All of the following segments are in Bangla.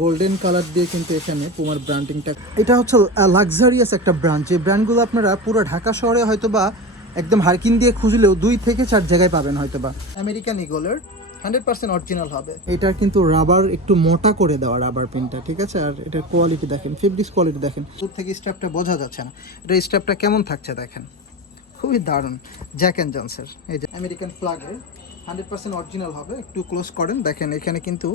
গোল্ডেন কালার দিয়ে কিন্তু এখানে পুমার ব্র্যান্ডিংটা, এটা হচ্ছে লাক্সারিয়াস একটা ব্র্যান্ড। যে ব্র্যান্ডগুলো আপনারা পুরো ঢাকা শহরে হয়তো বা একদম হারকিন দিয়ে খুঁজলেও 2 থেকে 4 জায়গায় পাবেন হয়তো বা। আমেরিকান ইগলের 100% অরিজিনাল হবে। এটার কিন্তু রাবার একটু মোটা করে দেওয়া, রাবার পিনটা, ঠিক আছে। আর এটার কোয়ালিটি দেখেন, ফেব্রিক্স কোয়ালিটি দেখেন, দূর থেকে স্ট্র্যাপটা বোঝা যাচ্ছে না, এটা স্ট্র্যাপটা কেমন থাকছে দেখেন, খুবই দারুণ। জ্যাক অ্যান্ড জনসের এই যে আমেরিকান ফ্ল্যাগের 100% অরিজিনাল হবে। একটু ক্লোজ করেন দেখেন, এখানে কিন্তু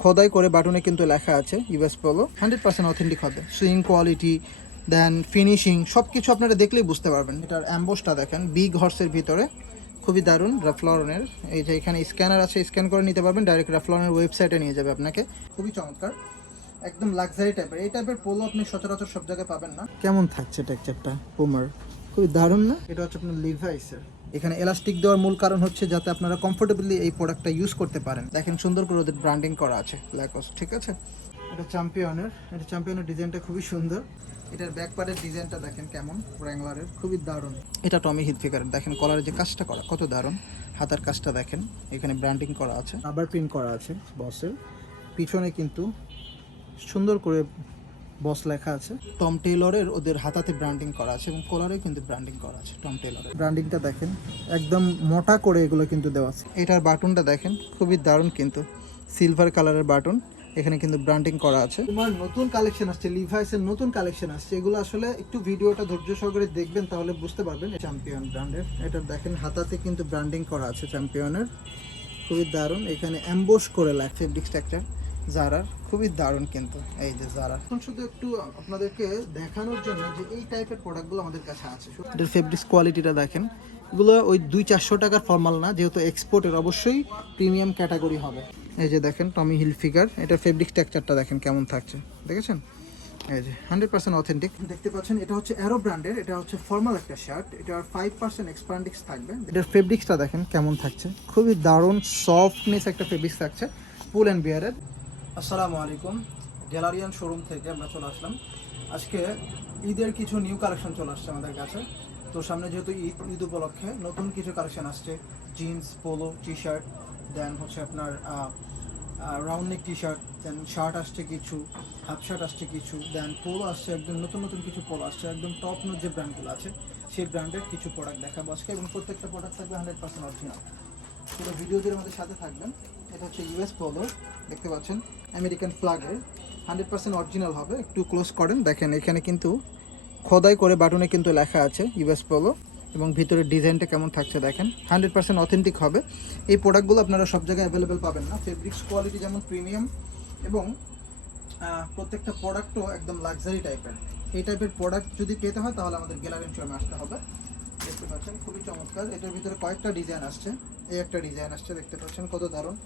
খোদাই করে বাটনে কিন্তু লেখা আছে ইউএস পোলো। 100% অথেন্টিক হবে। সুইং কোয়ালিটি দেন ফিনিশিং সব কিছু আপনারা দেখলেই বুঝতে পারবেন। এটার অ্যাম্বোসটা দেখেন, বিগ হর্সের ভিতরে, খুবই দারুণ। রাফ লরেনের এই যে এখানে স্ক্যানার আছে, স্ক্যান করে নিতে পারবেন, ডাইরেক্ট রাফ লরেনের ওয়েবসাইটে নিয়ে যাবে আপনাকে। খুবই চমৎকার, একদম লাক্সারি টাইপের। এই টাইপের পোলো আপনি সচরাচর সব জায়গায় পাবেন না। কেমন থাকছে টেক্সচারটা পুমার, খুবই দারুণ না? এটা হচ্ছে আপনার লিভাইসের। এখানে এলাস্টিক দেওয়ার মূল কারণ হচ্ছে যাতে আপনারা কমফোর্টেবলি এই প্রোডাক্টটা ইউজ করতে পারেন। দেখেন সুন্দর করে ওদের ব্র্যান্ডিং করা আছে, ল্যাকোস, ঠিক আছে। এটা চ্যাম্পিয়নের, এটা চ্যাম্পিয়নের ডিজাইনটা খুবই সুন্দর। এটার ব্যাক পার্টের ডিজাইনটা দেখেন কেমন, wrangler-এর, খুবই দারুণ। এটা টমি হিলফিগার, দেখেন কলারের যে কাজটা করা কত দারুণ, হাতার কাজটা দেখেন, এখানে ব্র্যান্ডিং করা আছে, রাবার প্রিন্ট করা আছে বসের। পিছনে কিন্তু সুন্দর করে বস লেখা আছে। টম টেইলরের ওদের হাতাতে ব্র্যান্ডিং করা আছে এবং কলারে কিন্তু ব্র্যান্ডিং করা আছে টম টেইলরের। ব্র্যান্ডিংটা দেখেন একদম মোটা করে এগুলো কিন্তু দেওয়া আছে। এটার বাটনটা দেখেন খুবই দারুণ, কিন্তু সিলভার কালারের বাটন, এখানে কিন্তু ব্র্যান্ডিং করা আছে। তোমার নতুন কালেকশন আসছে, লিভাইসের নতুন কালেকশন আসছে, এগুলো আসলে একটু ভিডিওটা ধৈর্য সহকারে দেখবেন তাহলে বুঝতে পারবেন। চ্যাম্পিয়ন ব্র্যান্ডের এটা দেখেন, হাতাতে কিন্তু ব্র্যান্ডিং করা আছে চ্যাম্পিয়নের, খুবই দারুণ। এখানে অ্যাম্বোস করে লেখা ফেব্রিক স্ট্রাকচার জারার, খুবই দারুণ কিন্তু। এই যে জারা, এখন শুধু একটু আপনাদেরকে দেখানোর জন্য যে এই টাইপের প্রোডাক্টগুলো আমাদের কাছে আছে। এটার ফেব্রিক্স কোয়ালিটিটা দেখেন, এগুলো ওই 200-400 টাকার ফর্মাল না, যেহেতু এক্সপোর্টের, অবশ্যই প্রিমিয়াম ক্যাটাগরি হবে। এই যে দেখেন টমি হিলফিগার, এটা ফেব্রিক স্ট্রাকচারটা দেখেন কেমন থাকছে, দেখেছেন? এই যে 100% অথেন্টিক দেখতে পাচ্ছেন। এটা হচ্ছে অ্যারো ব্র্যান্ডের, এটা হচ্ছে ফর্মাল একটা শার্ট, এটার 5% এক্সপান্ডিক্স থাকবে। এটার ফেব্রিক্সটা দেখেন কেমন থাকছে, খুবই দারুণ সফটনেস একটা ফেব্রিক্স থাকছে, পুল অ্যান্ড বিয়ারের। আসসালামু আলাইকুম, গ্যালারিয়ান শোরুম থেকে আমরা চলে আসলাম। আজকে ঈদের কিছু নিউ কালেকশন চলে আসছে আমাদের কাছে। তো সামনে যেহেতু ঈদ উপলক্ষে নতুন কিছু কালেকশন আসছে, জিন্স, পোলো, টি শার্ট, দেন হচ্ছে আপনার রাউন্ড নেক টি শার্ট, দেন শার্ট আসছে কিছু, হাফ শার্ট আসছে কিছু, দেন পোলো আসছে, একদম নতুন নতুন কিছু পোলো আসছে, একদম টপ নোট যে ব্র্যান্ডগুলো আছে সেই ব্র্যান্ডের কিছু প্রোডাক্ট দেখাবো আজকে, এবং প্রত্যেকটা প্রোডাক্ট থাকবে 100% অরিজিনাল। পুরো ভিডিও দিয়ে আমাদের সাথে থাকবেন। এটা হচ্ছে ইউএস পোলো, দেখতে পাচ্ছেন আমেরিকান ফ্ল্যাগের, 100% অরিজিনাল হবে। একটু ক্লোজ করেন দেখেন, এখানে কিন্তু খোদাই করে বাটনে কিন্তু লেখা আছে ইউএস পোলো, এবং ভিতরের ডিজাইনটা কেমন থাকছে দেখেন, 100% অথেন্টিক হবে। এই প্রোডাক্টগুলো আপনারা সব জায়গায় অ্যাভেলেবেল পাবেন না। ফেব্রিক্স কোয়ালিটি যেমন প্রিমিয়াম, এবং প্রত্যেকটা প্রোডাক্টও একদম লাক্সারি টাইপের। এই টাইপের প্রোডাক্ট যদি পেতে হয় তাহলে আমাদের গ্যালারিয়ান শোরুমে আসতে হবে। দেখতে পাচ্ছেন খুবই চমৎকার, এটার ভিতরে কয়েকটা ডিজাইন আসছে, এই একটা ডিজাইন আসছে, দেখতে পাচ্ছেন কত দারুণ।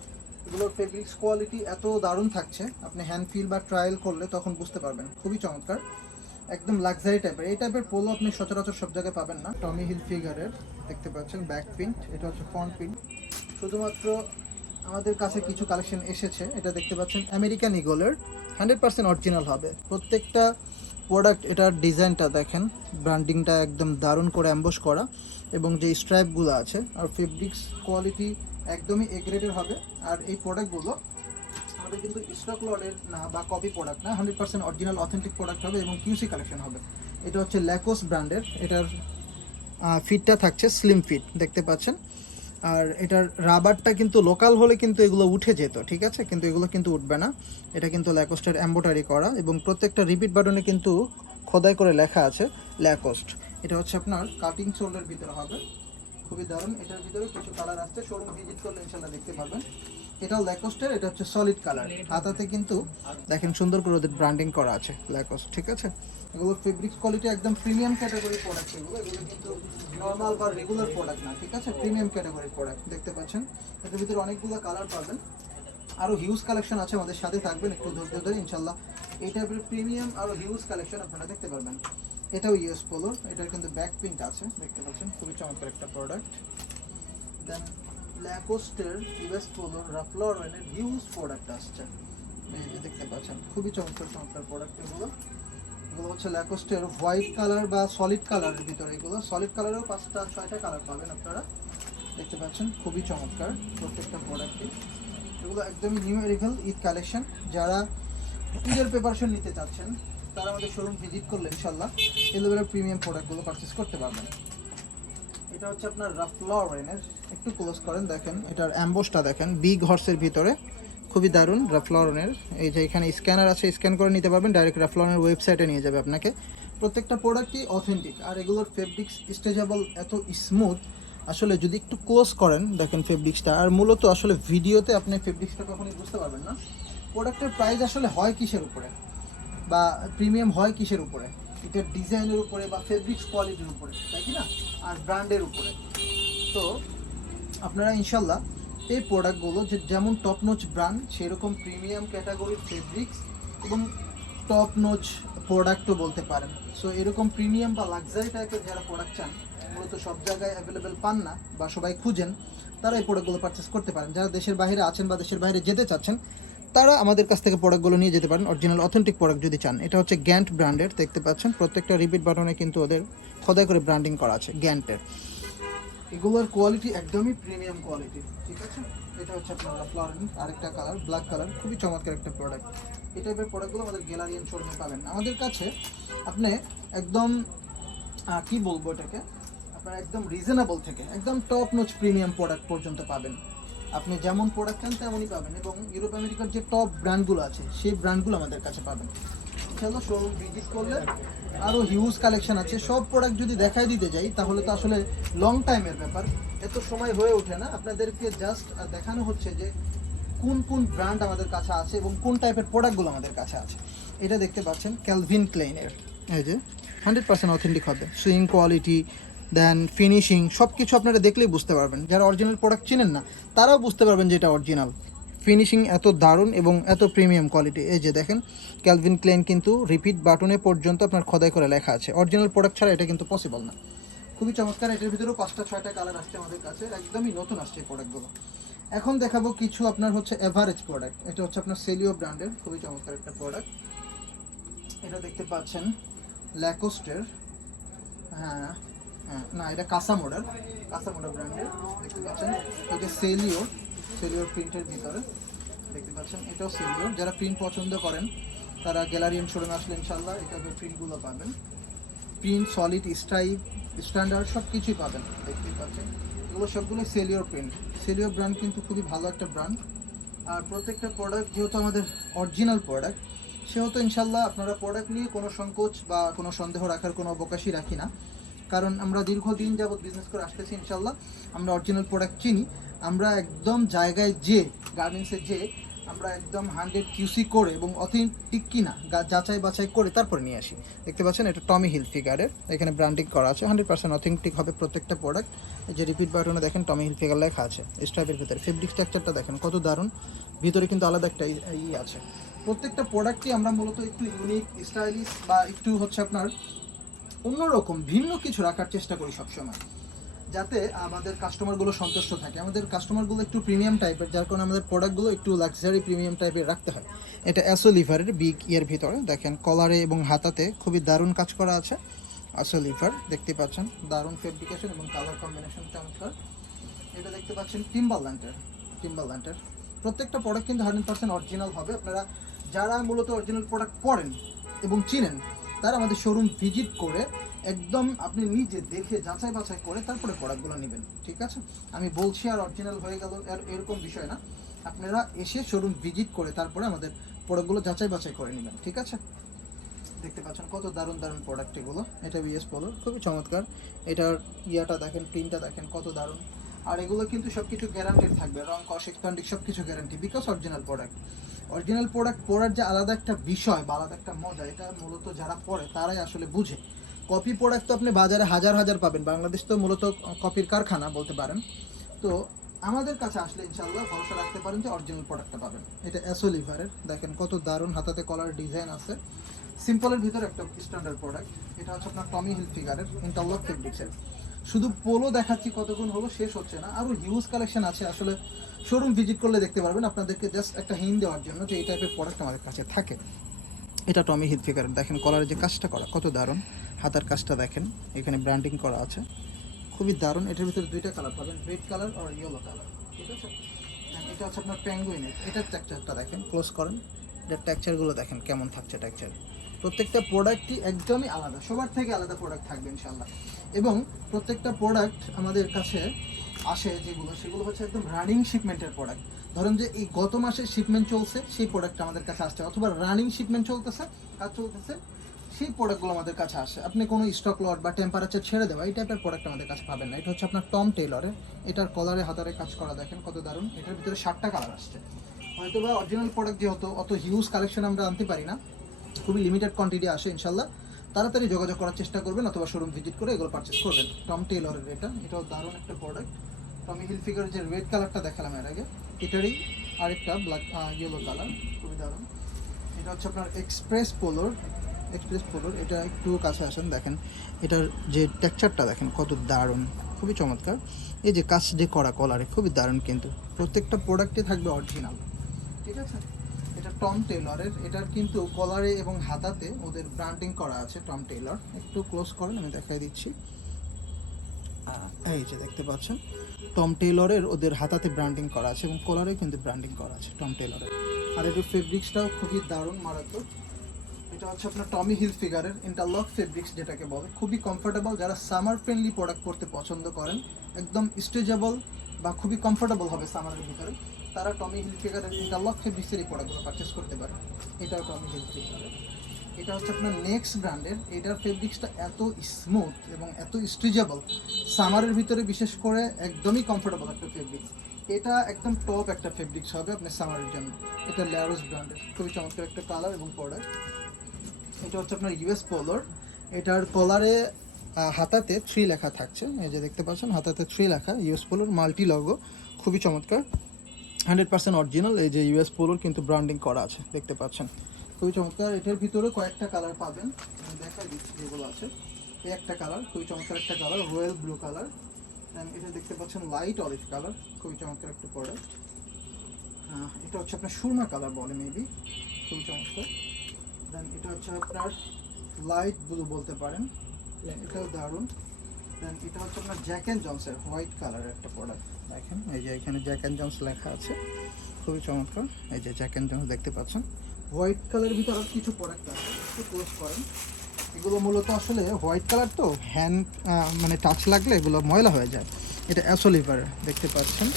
এগুলোর ফেব্রিক্স কোয়ালিটি এত দারুণ থাকছে, আপনি হ্যান্ড ফিল বা ট্রায়াল করলে তখন বুঝতে পারবেন, খুবই চমৎকার, একদম লাক্সারি টাইপের। এই টাইপের পোলো আপনি সচরাচর সব জায়গায় পাবেন না। টমি হিলফিগারের দেখতে পাচ্ছেন ব্যাক প্রিন্ট, এটা হচ্ছে ফ্রন্ট প্রিন্ট। শুধুমাত্র আমাদের কাছে কিছু কালেকশন এসেছে, এটা দেখতে পাচ্ছেন আমেরিকান ইগলের, 100% অরিজিনাল হবে প্রত্যেকটা প্রোডাক্ট। এটার ডিজাইনটা দেখেন, ব্র্যান্ডিংটা একদম দারুণ করে অ্যাম্বোস করা, এবং যে স্ট্রাইপগুলো আছে, আর ফেব্রিক্স কোয়ালিটি একদমই এ গ্রেডের হবে। আর এই প্রোডাক্টগুলো আমাদের কিন্তু স্টক লটের না বা কপি প্রোডাক্ট না, 100% অরিজিনাল অথেন্টিক প্রোডাক্ট হবে এবং কিউসি কালেকশন হবে। এটা হচ্ছে ল্যাকোস ব্র্যান্ডের, এটার ফিটটা থাকছে স্লিম ফিট, দেখতে পাচ্ছেন। আর এটার রাবারটা কিন্তু লোকাল হলে কিন্তু এগুলো উঠে যেত, ঠিক আছে, কিন্তু এগুলো কিন্তু উঠবে না। এটা কিন্তু ল্যাকোস্টের এমব্রয়ডারি করা, এবং প্রত্যেকটা রিপিট বাটনে কিন্তু খোদাই করে লেখা আছে ল্যাকোস্ট। এটা হচ্ছে আপনার কাটিং সোল্ডের ভিতরে হবে, খুবই দারুণ। এটার ভিতরে কিছু কালার আসছে, শোরুম ভিজিট করলে ইনশাল্লাহ দেখতে পাবেন। এটাও ল্যাকোস্টের, এটা হচ্ছে সলিড কালার, হাতাতে কিন্তু দেখেন সুন্দর করে ওদের ব্র্যান্ডিং করা আছে ল্যাকোস্ট, ঠিক আছে। এগুলো ফেব্রিক্স কোয়ালিটি একদম প্রিমিয়াম ক্যাটাগরির প্রোডাক্ট, এগুলো কিন্তু নর্মাল বা রেগুলার প্রোডাক্ট না, ঠিক আছে, প্রিমিয়াম ক্যাটাগরির প্রোডাক্ট। দেখতে পাচ্ছেন এটার ভিতরে অনেকগুলো কালার পাবেন, আরও হিউজ কালেকশন আছে, আমাদের সাথে থাকবেন, একটু ধৈর্য ধরে ইনশাল্লাহ এই টাইপের প্রিমিয়াম আরও হিউজ কালেকশন আপনারা দেখতে পারবেন। এটাও ইউএস পোলোর, এটার কিন্তু ব্যাক প্রিন্ট আছে, দেখতে পাচ্ছেন, খুবই চমৎকার একটা প্রোডাক্ট। দেন ল্যাকোস্টের ইউএস পোলোর রাফ লরেনের হিউজ প্রোডাক্ট আসছে, এই যে দেখতে পাচ্ছেন, খুবই চমৎকার চমৎকার প্রোডাক্ট এগুলো। এগুলো হচ্ছে ল্যাকোস্টের হোয়াইট কালার বা সলিড কালারের ভিতরে, এগুলো সলিড কালারেও 5টা-6টা কালার পাবেন আপনারা, দেখতে পাচ্ছেন, খুবই চমৎকার প্রত্যেকটা প্রোডাক্টই। এগুলো একদমই নিউ অ্যারাইভাল ঈদ কালেকশন। যারা ঈদের প্রিপারেশন নিতে চাচ্ছেন তারা আমাদের শোরুম ভিজিট করলে ইনশাল্লাহ এই লেভেলের প্রিমিয়াম প্রোডাক্টগুলো পারচেস করতে পারবেন। এটা হচ্ছে আপনার রাফ লরেনের, একটু ক্লোজ করেন দেখেন এটার অ্যাম্বোসটা দেখেন, বিগ হর্সের ভিতরে, খুবই দারুণ রাফ লরেনের। এই যে এখানে স্ক্যানার আছে, স্ক্যান করে নিতে পারবেন, ডাইরেক্ট রাফ লরেনের ওয়েবসাইটে নিয়ে যাবে আপনাকে। প্রত্যেকটা প্রোডাক্টই অথেন্টিক, আর এগুলোর ফেব্রিক্স স্ট্রেচেবল, এত স্মুথ, আসলে যদি একটু ক্লোজ করেন দেখেন ফেব্রিক্সটা, আর মূলত আসলে ভিডিওতে আপনি ফেব্রিক্সটা কখনোই বুঝতে পারবেন না। প্রোডাক্টের প্রাইস আসলে হয় কিসের উপরে বা প্রিমিয়াম হয় কিসের উপরে, এটার ডিজাইনের উপরে বা ফেব্রিক্স কোয়ালিটির উপরে, তাই কি না, আর ব্র্যান্ডের উপরে। তো আপনারা ইনশাল্লাহ এই প্রোডাক্টগুলো যে যেমন টপ নোচ ব্র্যান্ড সেরকম প্রিমিয়াম ক্যাটাগরির ফেব্রিক্স এবং টপ নোচ প্রোডাক্টও বলতে পারেন। সো এরকম প্রিমিয়াম বা লাক্সারি টাইপের যারা প্রোডাক্ট চান, মূলত সব জায়গায় অ্যাভেলেবেল পান না বা সবাই খুঁজেন, তারা এই প্রোডাক্টগুলো পারচেস করতে পারেন। যারা দেশের বাইরে আছেন বা দেশের বাইরে যেতে চাচ্ছেন, তারা আমাদের কাছ থেকে প্রোডাক্টগুলো নিয়ে যেতে পারেন, অরিজিনাল অথেন্টিক প্রোডাক্ট যদি চান। এটা হচ্ছে গ্যান্ট ব্র্যান্ডের, দেখতে পাচ্ছেন প্রত্যেকটা রিপিট বাটনে কিন্তু ওদের খোদাই করে ব্র্যান্ডিং করা আছে গ্যান্টের। এগুলোর কোয়ালিটি একদমই প্রিমিয়াম কোয়ালিটি, ঠিক আছে। এটা হচ্ছে আপনার ফ্লোরেন্স, আরেকটা কালার ব্ল্যাক কালার, খুবই চমৎকার একটা প্রোডাক্ট। এই টাইপের প্রোডাক্টগুলো আমাদের গ্যালারিয়ান শোরুমে পাবেন। আমাদের কাছে আপনি একদম কি বলবো এটাকে, আপনার একদম রিজনেবল থেকে একদম টপ নোচ প্রিমিয়াম প্রোডাক্ট পর্যন্ত পাবেন। আপনি যেমন প্রোডাক্ট চান তেমনই পাবেন, এবং ইউরোপ আমেরিকার যে টপ ব্র্যান্ডগুলো আছে সেই ব্র্যান্ডগুলো আমাদের কাছে পাবেন। চলো শোরুম ভিজিট করলে আরও হিউজ কালেকশন আছে। সব প্রোডাক্ট যদি দেখাই দিতে যাই তাহলে তো আসলে লং টাইমের ব্যাপার, এত সময় হয়ে ওঠে না। আপনাদেরকে জাস্ট দেখানো হচ্ছে যে কোন কোন ব্র্যান্ড আমাদের কাছে আছে এবং কোন টাইপের প্রোডাক্টগুলো আমাদের কাছে আছে। এটা দেখতে পাচ্ছেন ক্যালভিন ক্লেইনের, এই যে 100% অথেন্টিক হবে, সুইং কোয়ালিটি দেন ফিনিশিং সব কিছু আপনারা দেখলেই বুঝতে পারবেন। যারা অরিজিনাল প্রোডাক্ট চিনেন না তারাও বুঝতে পারবেন যে এটা অরিজিনাল। ফিনিশিং এত দারুণ এবং এত প্রিমিয়াম কোয়ালিটি। এই যে দেখেন ক্যালভিন ক্লেইন কিন্তু রিপিট বাটনে পর্যন্ত আপনার খোদাই করে লেখা আছে, অরিজিনাল প্রোডাক্ট ছাড়া এটা কিন্তু পসিবল না। খুবই চমৎকার। এটার ভিতরেও 5টা 6টা কালার আসছে আমাদের কাছে, একদমই নতুন আসছে এই প্রোডাক্টগুলো। এখন দেখাবো কিছু আপনার হচ্ছে এভারেজ প্রোডাক্ট। এটা হচ্ছে আপনার সেলিও ব্র্যান্ডের, খুবই চমৎকার একটা প্রোডাক্ট। এটা দেখতে পাচ্ছেন ল্যাকোস্টের, হ্যাঁ হ্যাঁ না এটা কাসামোডার ব্র্যান্ডের, দেখতে পাচ্ছেন। এটা সেলিওর প্রিন্টের ভিতরে, দেখতে পাচ্ছেন এটাও সেলিওর। যারা প্রিন্ট পছন্দ করেন তারা গ্যালারিয়ান শোরুমে আসলে ইনশাল্লাহ এই টাইপের প্রিন্টগুলো পাবেন। প্রিন্ট সলিড স্ট্রাইপ স্ট্যান্ডার্ড সব কিছুই পাবেন, দেখতেই পাচ্ছেন। এগুলো সবগুলো সেলিওর প্রিন্ট। সেলিওর ব্র্যান্ড কিন্তু খুবই ভালো একটা ব্র্যান্ড। আর প্রত্যেকটা প্রোডাক্ট যেহেতু আমাদের অরিজিনাল প্রোডাক্ট, সেহেতু ইনশাল্লাহ আপনারা প্রোডাক্ট নিয়ে কোনো সংকোচ বা কোনো সন্দেহ রাখার কোনো অবকাশই রাখি না। কারণ আমরা দীর্ঘদিন যাবত বিজনেস করে আসতেছি, ইনশাল্লাহ আমরা অরিজিনাল প্রোডাক্ট চিনি। আমরা একদম জায়গায় যে গার্মেন্টসে যে আমরা একদম 100 QC করে এবং অথেন্টিক কিনা যাচাই বাছাই করে তারপরে নিয়ে আসি। দেখতে পাচ্ছেন এটা টমি হিলফিগারের, এখানে ব্র্যান্ডিং করা আছে, 100% অথেন্টিক হবে প্রত্যেকটা প্রোডাক্ট। যে রিপিট বাটনে দেখেন টমি হিলফিগার লেখা আছে, স্ট্রাইপের ভিতরে ফেব্রিক স্ট্রাকচারটা দেখেন কত দারুণ, ভিতরে কিন্তু আলাদা একটা আছে। প্রত্যেকটা প্রোডাক্টই আমরা মূলত একটু ইউনিক স্টাইলিশ বা একটু হচ্ছে আপনার অন্যরকম ভিন্ন কিছু রাখার চেষ্টা করি সবসময়, যাতে আমাদের কাস্টমারগুলো সন্তুষ্ট থাকে। আমাদের কাস্টমারগুলো একটু প্রিমিয়াম টাইপের, যার কারণে আমাদের প্রোডাক্টগুলো একটু লাক্সারি প্রিমিয়াম টাইপের রাখতে হয়। এটা অ্যাসো লিভারের বিগ ইয়ের ভিতরে দেখেন কলারে এবং হাতাতে খুবই দারুণ কাজ করা আছে। অ্যাসো লিভার দেখতে পাচ্ছেন, দারুণ ফেব্রিকেশন এবং কালার কম্বিনেশন চমৎকার। এটা দেখতে পাচ্ছেন টিম্বারল্যান্ডের প্রত্যেকটা প্রোডাক্ট কিন্তু 100% অরিজিনাল হবে। আপনারা যারা মূলত অরিজিনাল প্রোডাক্ট পড়েন এবং চিনেন তারা আমাদের শোরুম ভিজিট করে একদম আপনি নিজে দেখে যাচাই বাছাই করে তারপরে প্রোডাক্টগুলো নেবেন, ঠিক আছে। আমি বলছি আর অরিজিনাল হয়ে গেল এরকম বিষয় না, আপনারা এসে শোরুম ভিজিট করে তারপরে আমাদের প্রোডাক্টগুলো যাচাই বাছাই করে নেবেন, ঠিক আছে। দেখতে পাচ্ছেন কত দারুণ দারুণ প্রোডাক্ট এগুলো। এটা বিএস পোলো, খুবই চমৎকার। এটার ইয়াটা দেখেন, প্রিন্টটা দেখেন কত দারুণ। আর এগুলো কিন্তু সব কিছু গ্যারান্টেড থাকবে, রং কস এক্সপ্যান্ডিং সব কিছু গ্যারান্টি, বিকজ অরিজিনাল প্রোডাক্ট পড়ার যে আলাদা একটা বিষয় বা আলাদা একটা মজা, এটা মূলত যারা পড়ে তারাই আসলে বুঝে। কপি প্রোডাক্ট তো আপনি বাজারে হাজার হাজার পাবেন, বাংলাদেশ তো মূলত কপির কারখানা বলতে পারেন। তো আমাদের কাছে আসলে ইনশাল্লাহ ভরসা রাখতে পারেন যে অরিজিনাল প্রোডাক্টটা পাবেন। এটা অ্যাসো লিভারের, দেখেন কত দারুণ হাতাতে কলার ডিজাইন আছে। সিম্পলের ভিতরে একটা স্ট্যান্ডার্ড প্রোডাক্ট। এটা হচ্ছে আপনার টমি হিলফিগারের ইন্টারলক ফেব্রিক্সের। শুধু পোলো দেখাচ্ছি, কতক্ষণ হলো শেষ হচ্ছে না, আরও হিউজ কালেকশন আছে। আসলে শোরুম ভিজিট করলে দেখতে পারবেন। আপনাদেরকে জাস্ট একটা হিন্ট দেওয়ার জন্য যে এই টাইপের প্রোডাক্ট আমাদের কাছে থাকে। এটা টমি হিলফিগারের, দেখেন কলারের যে কাজটা করা কত দারুণ, হাতার কাজটা দেখেন, এখানে ব্র্যান্ডিং করা আছে, খুবই দারুণ। এটার ভিতরে 2টা কালার পাবেন, রেড কালার আর ইয়েলো কালার, ঠিক আছে। এটা হচ্ছে আপনার প্যাঙ্গুইনের, এটার টেক্সচারটা দেখেন, ক্লোজ করেন, এটার টেক্সচারগুলো দেখেন কেমন থাকছে টেক্সচার। প্রত্যেকটা প্রোডাক্টই একদমই আলাদা, সবার থেকে আলাদা প্রোডাক্ট থাকবে ইনশাল্লাহ। এবং প্রত্যেকটা প্রোডাক্ট আমাদের কাছে আসে যেগুলো, সেগুলো হচ্ছে একদম রানিং শিপমেন্টের প্রোডাক্ট। ধরেন যে এই গত মাসে শিপমেন্ট চলছে, সেই প্রোডাক্ট আমাদের কাছে আসছে, অথবা রানিং শিপমেন্ট চলতেছে, কাজ চলতেছে, সেই প্রোডাক্টগুলো আমাদের কাছে আসে। আপনি কোনো স্টক লট বা টেম্পারেচার ছেড়ে দেওয়া এই টাইপের প্রোডাক্ট আমাদের কাছে পাবেন না। এটা হচ্ছে আপনার টম টেইলরের, এটার কলারে হাতারে কাজ করা দেখেন কত দারুণ। এটার ভিতরে 7টা কালার আসছে। হয়তো বা অরিজিনাল প্রোডাক্ট যেহেতু অত হিউজ কালেকশন আমরা আনতে পারি না, খুবই লিমিটেড কোয়ান্টিটি আসে। ইনশাল্লাহ তাড়াতাড়ি যোগাযোগ করার চেষ্টা করবেন অথবা শোরুম ভিজিট করে এগুলো পারচেস করবেন। টম টেইলরের এটাও দারুণ একটা প্রোডাক্ট। টমি হিলফিগারের যে রেড কালারটা দেখালাম এর আগে, এটারই আরেকটা ব্ল্যাক ইয়েলো কালার, খুবই দারুণ। এটা হচ্ছে আপনার এক্সপ্রেস পোলোর। এটা একটু কাছে আসেন, দেখেন এটার যে টেক্সচারটা দেখেন কত দারুণ, খুবই চমৎকার। এই যে কাজ যে করা কলারে খুবই দারুণ, কিন্তু প্রত্যেকটা প্রোডাক্টে থাকবে অরিজিনাল, ঠিক আছে। এটা টম টেইলরের, এটার কিন্তু কলারে এবং হাতাতে ওদের ব্র্যান্ডিং করা আছে টম টেইলর। একটু ক্লোজ করেন, আমি দেখাই দিচ্ছি। এই যে দেখতে পাচ্ছেন টম টেইলরের ওদের হাতাতে ব্র্যান্ডিং করা আছে এবং কলারে কিন্তু ব্র্যান্ডিং করা আছে টম টেইলরের। আর এটার ফেব্রিক্সটাও খুবই দারুণ, মারাত্মক। এটা হচ্ছে আপনার টমি হিলফিগারের ইন্টারলক ফেব্রিক্স যেটাকে বলে, খুবই কমফোর্টেবল। যারা সামার ফ্রেন্ডলি প্রোডাক্ট পরতে পছন্দ করেন, একদম স্ট্রেচেবল বা খুবই কমফোর্টেবল হবে সামারের ভিতরে, তারা টমি হিলফিগারের ইন্টারলক ফেব্রিক্সের এই প্রোডাক্টগুলো পারচেস করতে পারে। এটাও টমি হিলফিগারের। এটা হচ্ছে আপনার নেক্সট ব্র্যান্ডের। এটার ফেব্রিক্সটা এত স্মুথ এবং এত স্ট্রেচেবল, সামারের ভিতরে বিশেষ করে একদমই কমফোর্টেবল একটা ফেব্রিক্স। এটা একদম টপ একটা ফেব্রিক্স হবে আপনার সামারের জন্য। এটা ল্যারোস ব্র্যান্ডের, খুবই চমৎকার একটা কালার এবং প্রোডাক্ট। এটা হচ্ছে আপনার ইউএস পোলোর। এটার কলারে হাতাতে 3 লেখা থাকছে, এই যে দেখতে পাচ্ছেন হাতাতে 3 লেখা, ইউএস পোলোর মাল্টি লগো, খুবই চমৎকার, 100% অরিজিনাল। এই যে ইউএস পোলোর কিন্তু ব্র্যান্ডিং করা আছে, দেখতে পাচ্ছেন খুবই চমৎকার। এটার ভিতরে কয়েকটা কালার পাবেন, আমি দেখাই দিচ্ছি যেগুলো আছে। এই একটা কালার, খুবই চমৎকার একটা কালার, রয়্যাল ব্লু কালার। দেন এটা দেখতে পাচ্ছেন লাইট অলিভ কালার, খুবই চমৎকার একটা প্রোডাক্ট। এটা হচ্ছে আপনার সুরমা কালার বলে মেবি, খুবই চমৎকার। দেন এটা হচ্ছে আপনার লাইট ব্লু বলতে পারেন, এটাও দারুণ। দেন এটা হচ্ছে আপনার জ্যাক অ্যান্ড জনসের হোয়াইট কালারের একটা প্রোডাক্ট, দেখেন এই যে এখানে জ্যাক অ্যান্ড জনস লেখা আছে, খুবই চমৎকার। এই যে জ্যাক অ্যান্ড জনস দেখতে পাচ্ছেন। হোয়াইট কালারের ভিতরে আর কিছু প্রোডাক্ট আছে, একটু ক্লোজ করেন। এগুলো মূলত আসলে হোয়াইট কালার তো হ্যান্ড মানে টাচ লাগলে এগুলো ময়লা হয়ে যায়। এটা অ্যাসোলিভার দেখতে পাচ্ছেন।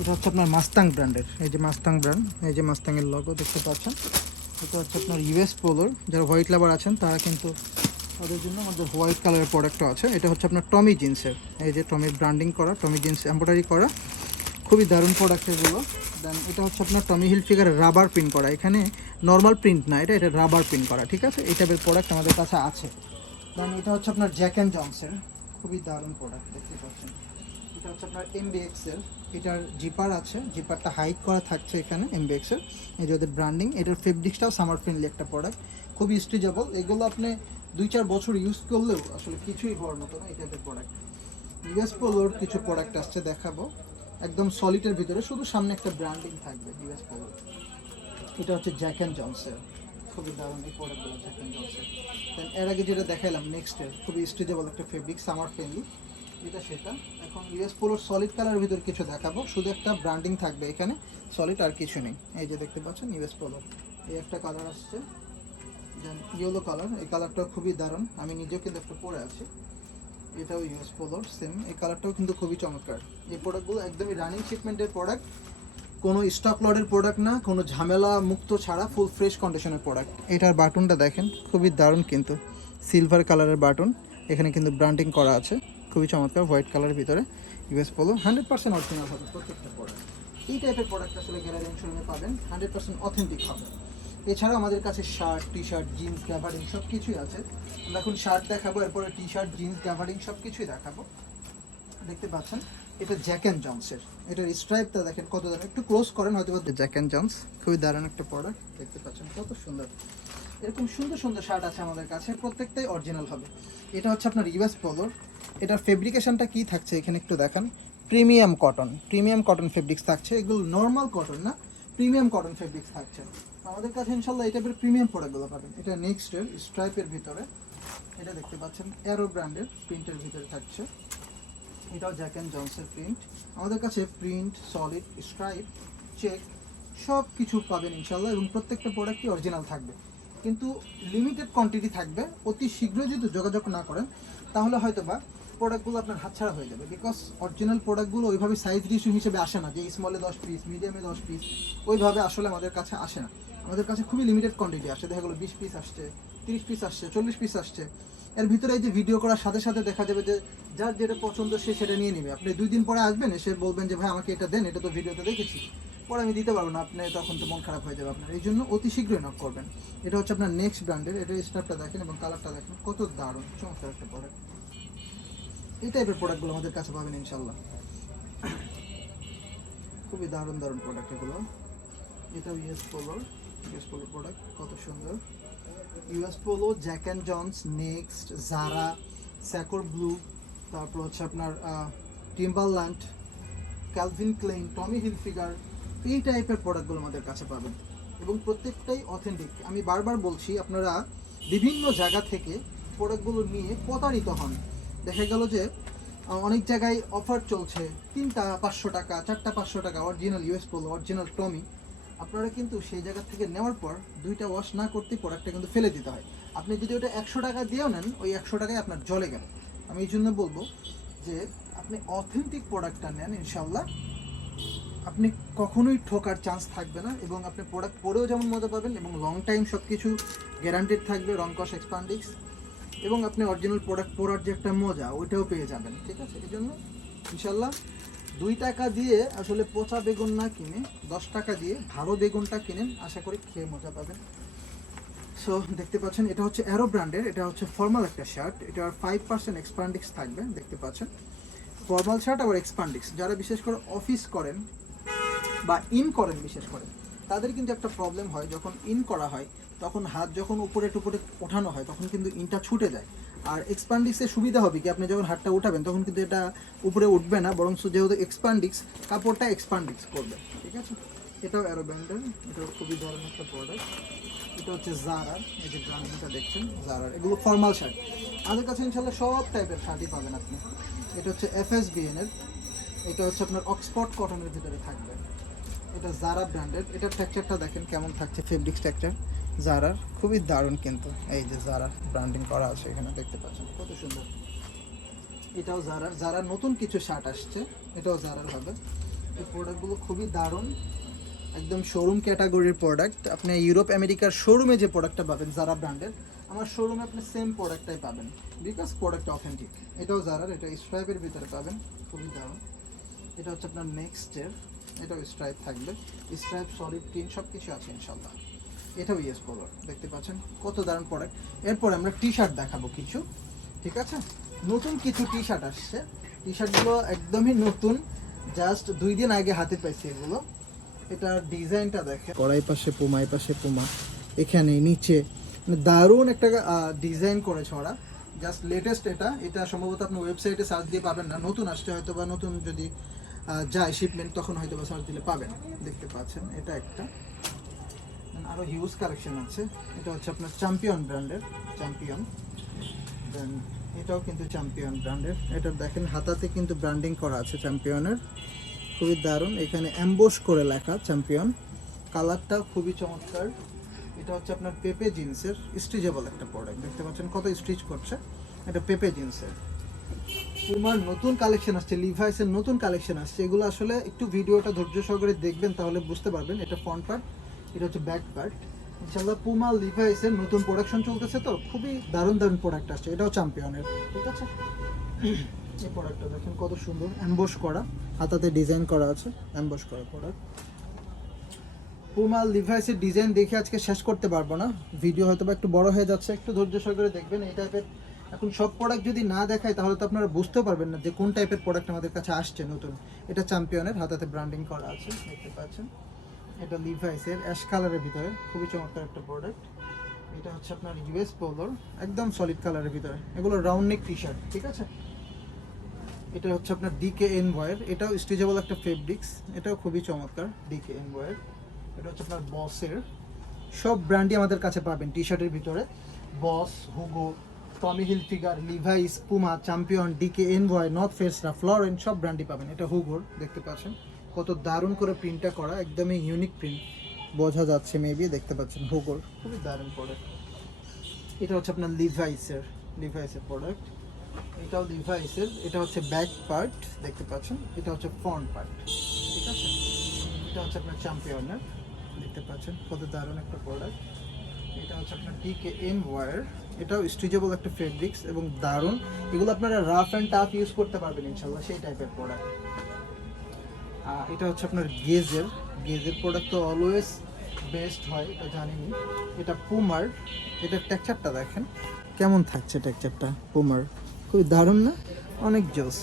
এটা হচ্ছে আপনার মাস্তাং ব্র্যান্ডের, এই যে মাস্তাং ব্র্যান্ড, এই যে মাস্তাংয়ের লগো দেখতে পাচ্ছেন। এটা হচ্ছে আপনার ইউএস পোলোর, যারা হোয়াইট লাভার আছেন তারা কিন্তু তাদের জন্য আমাদের হোয়াইট কালারের প্রোডাক্টও আছে। এটা হচ্ছে আপনার টমি জিন্সের, এই যে টমির ব্র্যান্ডিং করা, টমি জিন্স এমব্রয়ডারি করা, খুবই দারুণ প্রোডাক্ট এগুলো। দেন এটা হচ্ছে আপনার টমি হিলফিগারের রাবার প্রিন্ট করা, এখানে নর্মাল প্রিন্ট না, এটা রাবার প্রিন্ট করা, ঠিক আছে। এই টাইপের প্রোডাক্ট আমাদের কাছে আছে। দেন এটা হচ্ছে আপনার জ্যাক অ্যান্ড জনসের, খুবই দারুণ প্রোডাক্ট দেখতে পাচ্ছেন। এটা হচ্ছে আপনার এমবিএক্সের, এটার জিপার আছে, জিপারটা হাইট করা থাকছে এখানে এমবিএক্সের, এই যে ওদের ব্র্যান্ডিং। এটার ফেব্রিক্সটাও সামার ফ্রেন্ডলি একটা প্রোডাক্ট, খুবই স্ট্রেচেবল। এগুলো আপনি 2-4 বছর ইউজ করলেও আসলে কিছুই হওয়ার মতো না এই টাইপের প্রোডাক্ট। ইউএস পোলোর কিছু প্রোডাক্ট আসছে দেখাবো, একদম সলিডের ভিতরে, শুধু সামনে একটা ব্র্যান্ডিং থাকবে ইউএস পোলোর। এটা হচ্ছে জ্যাক অ্যান্ড জনসের, খুবই দারুণ এই প্রোডাক্টগুলো জ্যাক অ্যান্ড জনসের। দেন এর আগে যেটা দেখাইলাম নেক্সটের, খুবই স্ট্রেচেবল একটা ফেব্রিক, সামার ফ্রেন্ডলি, এটা সেটা। এখন ইউএস পোলোর সলিড কালারের ভিতরে কিছু দেখাবো, শুধু একটা ব্র্যান্ডিং থাকবে এখানে, সলিড আর কিছু নেই। এই যে দেখতে পাচ্ছেন ইউএস পোলোর, এই একটা কালার আসছে। দেন ইয়েলো কালার, এই কালারটাও খুবই দারুণ, আমি নিজেও কিন্তু একটা পরে আছি। এটাও ইউএস পোলোর সেম, এই কালারটাও কিন্তু খুবই চমৎকার। এই প্রোডাক্টগুলো একদমই রানিং শিপমেন্টের প্রোডাক্ট, কোনো স্টক লটের প্রোডাক্ট না, কোনো ঝামেলা মুক্ত ছাড়া ফুল ফ্রেশ কন্ডিশনের প্রোডাক্ট। এটার বাটনটা দেখেন খুবই দারুণ, কিন্তু সিলভার কালারের বাটন, এখানে কিন্তু ব্র্যান্ডিং করা আছে, খুবই চমৎকার। হোয়াইট কালারের ভিতরে ইউএস পোলো, 100% অরিজিনাল হবে প্রত্যেকটা প্রোডাক্ট। এই টাইপের প্রোডাক্ট আসলে গ্যালারি শোরুমে পাবেন, 100% অথেন্টিক হবে। এছাড়া আমাদের কাছে শার্ট, টি শার্ট, জিন্স, গ্যাভারিং সব কিছুই আছে। আমরা এখন শার্ট দেখাবো, এরপরে টি শার্ট, জিন্স, গ্যাভারিং সব কিছুই দেখাবো। দেখতে পাচ্ছেন এটা জ্যাক অ্যান্ড জনসের, এটার স্ট্রাইপটা দেখেন কত দারুণ, একটু ক্লোজ করেন হয়তো। জ্যাক অ্যান্ড জনস খুবই দারুণ একটা প্রোডাক্ট, দেখতে পাচ্ছেন কত সুন্দর। এরকম সুন্দর সুন্দর শার্ট আছে আমাদের কাছে, প্রত্যেকটাই অরিজিনাল হবে। এটা হচ্ছে আপনার ইউএস পোলোর, এটার ফেব্রিকেশনটা কি থাকছে এখানে একটু দেখান। প্রিমিয়াম কটন ফেব্রিক্স থাকছে, এগুলো নর্মাল কটন না, প্রিমিয়াম কটন ফেব্রিক্স থাকছে আমাদের কাছে। ইনশাল্লাহ এই টাইপের প্রিমিয়াম প্রোডাক্টগুলো পাবেন। এটা নেক্সটের স্ট্রাইপের ভিতরে, এটা দেখতে পাচ্ছেন অ্যারো ব্র্যান্ডের প্রিন্টের ভিতরে থাকছে। এটাও জ্যাক অ্যান্ড জনসের প্রিন্ট, আমাদের কাছে প্রিন্ট, সলিড, স্ট্রাইপ, চেক সব কিছু পাবেন ইনশাল্লাহ, এবং প্রত্যেকটা প্রোডাক্টই অরিজিনাল থাকবে, কিন্তু লিমিটেড কোয়ান্টিটি থাকবে। অতি শীঘ্রই যদি যোগাযোগ না করেন তাহলে হয়তো বা প্রোডাক্টগুলো আপনার হাতছাড়া হয়ে যাবে, বিকজ অরিজিনাল প্রোডাক্টগুলো ওইভাবে সাইজ রেশিও হিসেবে আসে না, যে স্মলে 10 পিস, মিডিয়ামে 10 পিস, ওইভাবে আসলে আমাদের কাছে আসে না। আমাদের কাছে খুবই লিমিটেড কোয়ান্টিটি আসে, দেখা গেলো 20 পিস আসছে, 30 পিস আসছে, 40 পিস আসছে। এর ভিতরে এই যে ভিডিও করার সাথে সাথে দেখা যাবে যে যার যেটা পছন্দ সে সেটা নিয়ে নেবে। আপনি 2 দিন পরে আসবেন, এসে বলবেন যে ভাই আমাকে এটা দেন, এটা তো ভিডিওতে দেখেছি, পরে আমি দিতে পারবো না, আপনি তখন তো মন খারাপ হয়ে যাবে আপনার। এই জন্য অতি শীঘ্রই নক করবেন। এটা হচ্ছে আপনার নেক্সট ব্র্যান্ডের, এটা স্টাফটা দেখেন এবং কালারটা দেখেন, কত দারুণ চমৎকার একটা প্রোডাক্ট। এই টাইপের প্রোডাক্টগুলো আমাদের কাছে পাবেন ইনশাল্লাহ, খুবই দারুণ দারুণ প্রোডাক্ট এগুলো। এটা ইউএস পোলো প্রোডাক্ট, কত সুন্দর। US Polo, Jack and Jones, Next, Zara, Sacoor Blue, তারপর হচ্ছে আপনার Timberland, Calvin Klein, Tommy Hilfiger, এই টাইপের প্রোডাক্টগুলো আমাদের কাছে পাবেন, এবং প্রত্যেকটাই অথেন্টিক। আমি বারবার বলছি, আপনারা বিভিন্ন জায়গা থেকে প্রোডাক্টগুলো নিয়ে প্রতারিত হন। দেখা গেল যে অনেক জায়গায় অফার চলছে, 3টা 500 টাকা, 4টা 500 টাকা, অরিজিনাল ইউএস পোলো, অরিজিনাল টমি। আপনারা কিন্তু সেই জায়গা থেকে নেওয়ার পর 2টা ওয়াশ না করতেই প্রোডাক্টটা কিন্তু ফেলে দিতে হয়। আপনি যদি ওটা 100 টাকা দিয়েও নেন, ওই 100 টাকায় আপনার জলে গেল। আমি এই জন্য বলবো যে আপনি অথেন্টিক প্রোডাক্টটা নেন, ইনশাল্লাহ আপনি কখনোই ঠকার চান্স থাকবে না, এবং আপনি প্রোডাক্ট পরেও যেমন মজা পাবেন, এবং লং টাইম সব কিছু গ্যারান্টেড থাকবে, রংকশ এক্সপান্ডিক্স, এবং আপনি অরিজিনাল প্রোডাক্ট পরার যে একটা মজা ওইটাও পেয়ে যাবেন। ঠিক আছে, এই জন্য ইনশাল্লাহ 2 টাকা দিয়ে আসলে পচা বেগুন না কিনে 10 টাকা দিয়ে ভালো বেগুনটা কিনেন, আশা করি খেয়ে মজা পাবেন। সো দেখতে পাচ্ছেন, এটা হচ্ছে অ্যারো ব্র্যান্ডের, এটা হচ্ছে ফর্মাল একটা শার্ট, এটার 5% এক্সপান্ডিক্স থাকবে, দেখতে পাচ্ছেন। ফর্মাল শার্ট আবার এক্সপান্ডিক্স, যারা বিশেষ করে অফিস করেন বা ইন করেন, বিশেষ করে তাদের কিন্তু একটা প্রবলেম হয়, যখন ইন করা হয় তখন হাত যখন উপরে টুপরে ওঠানো হয় তখন কিন্তু ইনটা ছুটে যায়। আর এক্সপান্ডিক্সের সুবিধা হবে কি, আপনি যখন হাতটা উঠাবেন তখন কিন্তু এটা উপরে উঠবে না, বরং যেহেতু এক্সপান্ডিক্স, কাপড়টা এক্সপান্ডিক্স করবে। ঠিক আছে, এটাও অ্যারো ব্র্যান্ডের, এটাও খুবই ধরনের একটা প্রোডাক্ট। এটা হচ্ছে জারার, এই যে ব্র্যান্ডটা দেখছেন জারার, এগুলো ফর্মাল শার্ট। আমাদের কাছে ইনশাল্লাহ সব টাইপের শার্টই পাবেন আপনি। এটা হচ্ছে FSBN এর, এটা হচ্ছে আপনার অক্সফোর্ড কটনের ভিতরে থাকবে। এটা জারা ব্র্যান্ডেড, এটার টেক্সচারটা দেখেন কেমন থাকছে, ফেব্রিক টেক্সচার জারার, খুবই দারুণ কিন্তু। এই যে জারা ব্র্যান্ডিং করা আছে এখানে, দেখতে পাচ্ছেন কত সুন্দর। এটাও জারার নতুন কিছু শার্ট আসছে, এটাও জারার হবে। এই প্রোডাক্টগুলো খুবই দারুণ, একদম শোরুম ক্যাটাগরির প্রোডাক্ট। আপনি ইউরোপ আমেরিকার শোরুমে যে প্রোডাক্টটা পাবেন জারা ব্র্যান্ডের, আমার শোরুমে আপনি সেম প্রোডাক্টটাই পাবেন, বিকজ প্রোডাক্ট অথেন্টিক। এটাও জারার, এটা স্ট্রাইপের ভিতরে পাবেন, খুবই দারুণ। এটা হচ্ছে আপনার নেক্সটের, এটাও স্ট্রাইপ থাকবে, স্ট্রাইপ, সলিড প্রিন্ট সব কিছু আছে ইনশাল্লাহ। এটাও ইয়েস পোলো, দেখতে পাচ্ছেন কত দারুণ প্রোডাক্ট। এরপর আমরা টি শার্ট দেখাবো কিছু, ঠিক আছে। নতুন কিছু টি শার্ট আসছে, টি শার্টগুলো একদমই নতুন, জাস্ট 2 দিন আগে হাতে পাইছি এগুলো। এটার ডিজাইনটা দেখে, কড়াই পাশে পুমা, এই পাশে পুমা, এখানে নিচে দারুণ একটা ডিজাইন করেছে ওরা, জাস্ট লেটেস্ট। এটা সম্ভবত আপনি ওয়েবসাইটে সার্চ দিয়ে পাবেন না, নতুন আসছে হয়তো, বা নতুন যদি যায় শিপমেন্ট তখন হয়তো বা সার্চ দিলে পাবেন। দেখতে পাচ্ছেন এটা একটা, আরও হিউজ কালেকশন আছে। এটা হচ্ছে আপনার চ্যাম্পিয়ন ব্র্যান্ডের, চ্যাম্পিয়ন, দেন এটাও কিন্তু চ্যাম্পিয়ন ব্র্যান্ডের। এটা দেখেন হাতাতে কিন্তু ব্র্যান্ডিং করা আছে চ্যাম্পিয়নের, খুবই দারুণ, এখানে অ্যাম্বোস করে লেখা চ্যাম্পিয়ন, কালারটাও খুবই চমৎকার। এটা হচ্ছে আপনার পেপে জিন্সের, স্ট্রিচেবল একটা প্রোডাক্ট, দেখতে পাচ্ছেন কত স্টিচ করছে। এটা পেপে জিন্সের। পুমার নতুন কালেকশন আসছে, লিভাইসের নতুন কালেকশন আসছে, এগুলো আসলে একটু ভিডিওটা ধৈর্য সহকারে দেখবেন তাহলে বুঝতে পারবেন। এটা ফ্রন্ট পার্ট, এটা হচ্ছে ব্যাক পার্ট। ইনশাল্লাহ পুমা লিভাইসের নতুন প্রোডাকশন চলতেছে, তো খুবই দারুণ দারুণ প্রোডাক্ট আসছে। এটাও চ্যাম্পিয়নের, ঠিক আছে। এই প্রোডাক্টটা দেখেন কত সুন্দর, অ্যাম্বোস করা, হাতাতে ডিজাইন করা আছে, অ্যাম্বোস করা প্রোডাক্ট। পুমা লিভাইসের ডিজাইন দেখে আজকে শেষ করতে পারবো না, ভিডিও হয়তো বা একটু বড় হয়ে যাচ্ছে, একটু ধৈর্য সহকারে দেখবেন। এই টাইপের এখন সব প্রোডাক্ট যদি না দেখায় তাহলে তো আপনারা বুঝতে পারবেন না যে কোন টাইপের প্রোডাক্ট আমাদের কাছে আসছে নতুন। এটা চ্যাম্পিয়নের, হাতাতে ব্র্যান্ডিং করা আছে, দেখতে পাচ্ছেন। এটা লিভাইসের অ্যাশ কালারের ভিতরে, খুবই চমৎকার একটা প্রোডাক্ট। এটা হচ্ছে আপনার ইউএস পোলোর, একদম সলিড কালারের ভিতরে, এগুলো রাউন্ড নেক টি শার্ট, ঠিক আছে। এটা হচ্ছে আপনার DKN বয়ের, এটাও স্ট্রেচেবল একটা ফেব্রিক্স, এটাও খুবই চমৎকার, DKN বয়ের। এটা হচ্ছে আপনার বসের, সব ব্র্যান্ডই আমাদের কাছে পাবেন টি শার্টের ভিতরে, Boss, Hugo, Tommy Hilfiger, Levi's, Puma, Champion, DKN Boy, North ফেসরা, ফ্লোরেন্ট, সব ব্র্যান্ডই পাবেন। এটা হুগোর, দেখতে পাচ্ছেন কত দারুণ করে প্রিন্টটা করা, একদমই ইউনিক প্রিন্ট, বোঝা যাচ্ছে মেবি, দেখতে পাচ্ছেন হোগর, খুবই দারুণ প্রোডাক্ট। এটা হচ্ছে আপনার লিভাইসের প্রোডাক্ট, এটাও লিভাইসের, এটা হচ্ছে ব্যাক পার্ট দেখতে পাচ্ছেন, এটা হচ্ছে ফ্রন্ট পার্ট, ঠিক আছে। এটা হচ্ছে আপনার চ্যাম্পিয়নের, দেখতে পাচ্ছেন কত দারুণ একটা প্রোডাক্ট। এটা হচ্ছে আপনার DKM ওয়্যার, এটাও স্ট্রেচেবল একটা ফেব্রিক্স এবং দারুণ, এগুলো আপনারা রাফ অ্যান্ড টাফ ইউজ করতে পারবেন ইনশাল্লাহ, সেই টাইপের প্রোডাক্ট। এটা হচ্ছে আপনার গেজের প্রোডাক্ট তো অলওয়েজ বেস্ট হয়, এটা জানিনি। এটা পুমার, এটার টেক্সচারটা দেখেন কেমন থাকছে, টেক্সচারটা পুমার খুবই দারুণ না, অনেক জোস।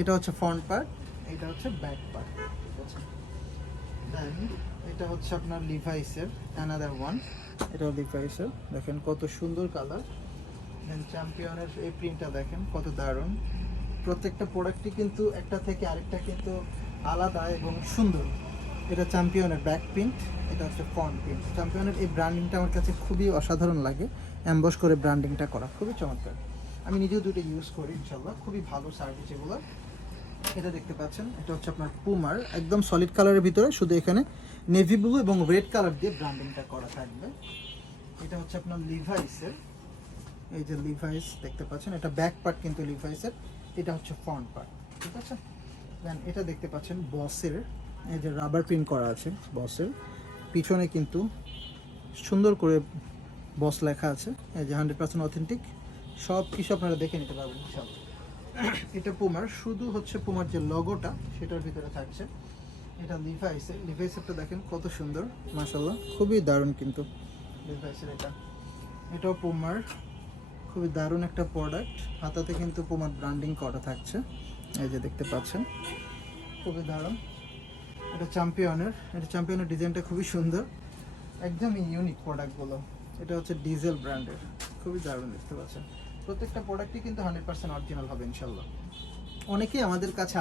এটা হচ্ছে ফ্রন্ট পার্ট, এটা হচ্ছে ব্যাক পার্ট, ঠিক আছে। দেন এটা হচ্ছে আপনার লিভাইসের অ্যানাদার ওয়ান, এটাও লিভাইসের, দেখেন কত সুন্দর কালার। দেন চ্যাম্পিয়নের এই প্রিন্টটা দেখেন কত দারুণ, প্রত্যেকটা প্রোডাক্টই কিন্তু একটা থেকে আরেকটা কিন্তু আলাদা এবং সুন্দর। এটা চ্যাম্পিয়নের ব্যাক প্রিন্ট, এটা হচ্ছে ফ্রন্ট প্রিন্ট। চ্যাম্পিয়নের এই ব্র্যান্ডিংটা আমার কাছে খুবই অসাধারণ লাগে, অ্যাম্বস করে ব্র্যান্ডিংটা করা খুবই চমৎকার। আমি নিজেও দুটো ইউজ করি ইনশাল্লাহ, খুবই ভালো সার্ভিস এগুলো। এটা দেখতে পাচ্ছেন, এটা হচ্ছে আপনার পুমার, একদম সলিড কালারের ভিতরে, শুধু এখানে নেভি ব্লু এবং রেড কালার দিয়ে ব্র্যান্ডিংটা করা থাকবে। এটা হচ্ছে আপনার লিভাইসের, এই যে লিভাইস দেখতে পাচ্ছেন, এটা ব্যাক পার্ট কিন্তু লিভাইসের, এটা হচ্ছে ফ্রন্ট পার্ট, ঠিক আছে। দেন এটা দেখতে পাচ্ছেন বসের, এই যে রাবার প্রিন্ট করা আছে বসের, পিছনে কিন্তু সুন্দর করে বস লেখা আছে, এই যে 100% অথেন্টিক, সব কিছু আপনারা দেখে নিতে পারবেন ইনশাআল্লাহ। এটা পুমার, শুধু হচ্ছে পুমার যে লগোটা সেটার ভিতরে থাকছে। এটা লিভাইসেরটা দেখেন কত সুন্দর, মাশাআল্লাহ খুবই দারুণ কিন্তু লিভাইসের এটাও পুমার, খুবই দারুণ একটা প্রোডাক্ট, হাতাতে কিন্তু পুমার ব্র্যান্ডিং করা থাকছে, এই যে দেখতে পাচ্ছেন খুবই দারুণ। এটা চ্যাম্পিয়নের ডিজাইনটা খুবই সুন্দর, একদমই ইউনিক প্রোডাক্টগুলো। এটা হচ্ছে ডিজেল ব্র্যান্ডের, খুবই দারুণ দেখতে পাচ্ছেন। প্রত্যেকটা প্রোডাক্টই কিন্তু 100% অরিজিনাল হবে ইনশাল্লাহ। অনেকেই আমাদের কাছে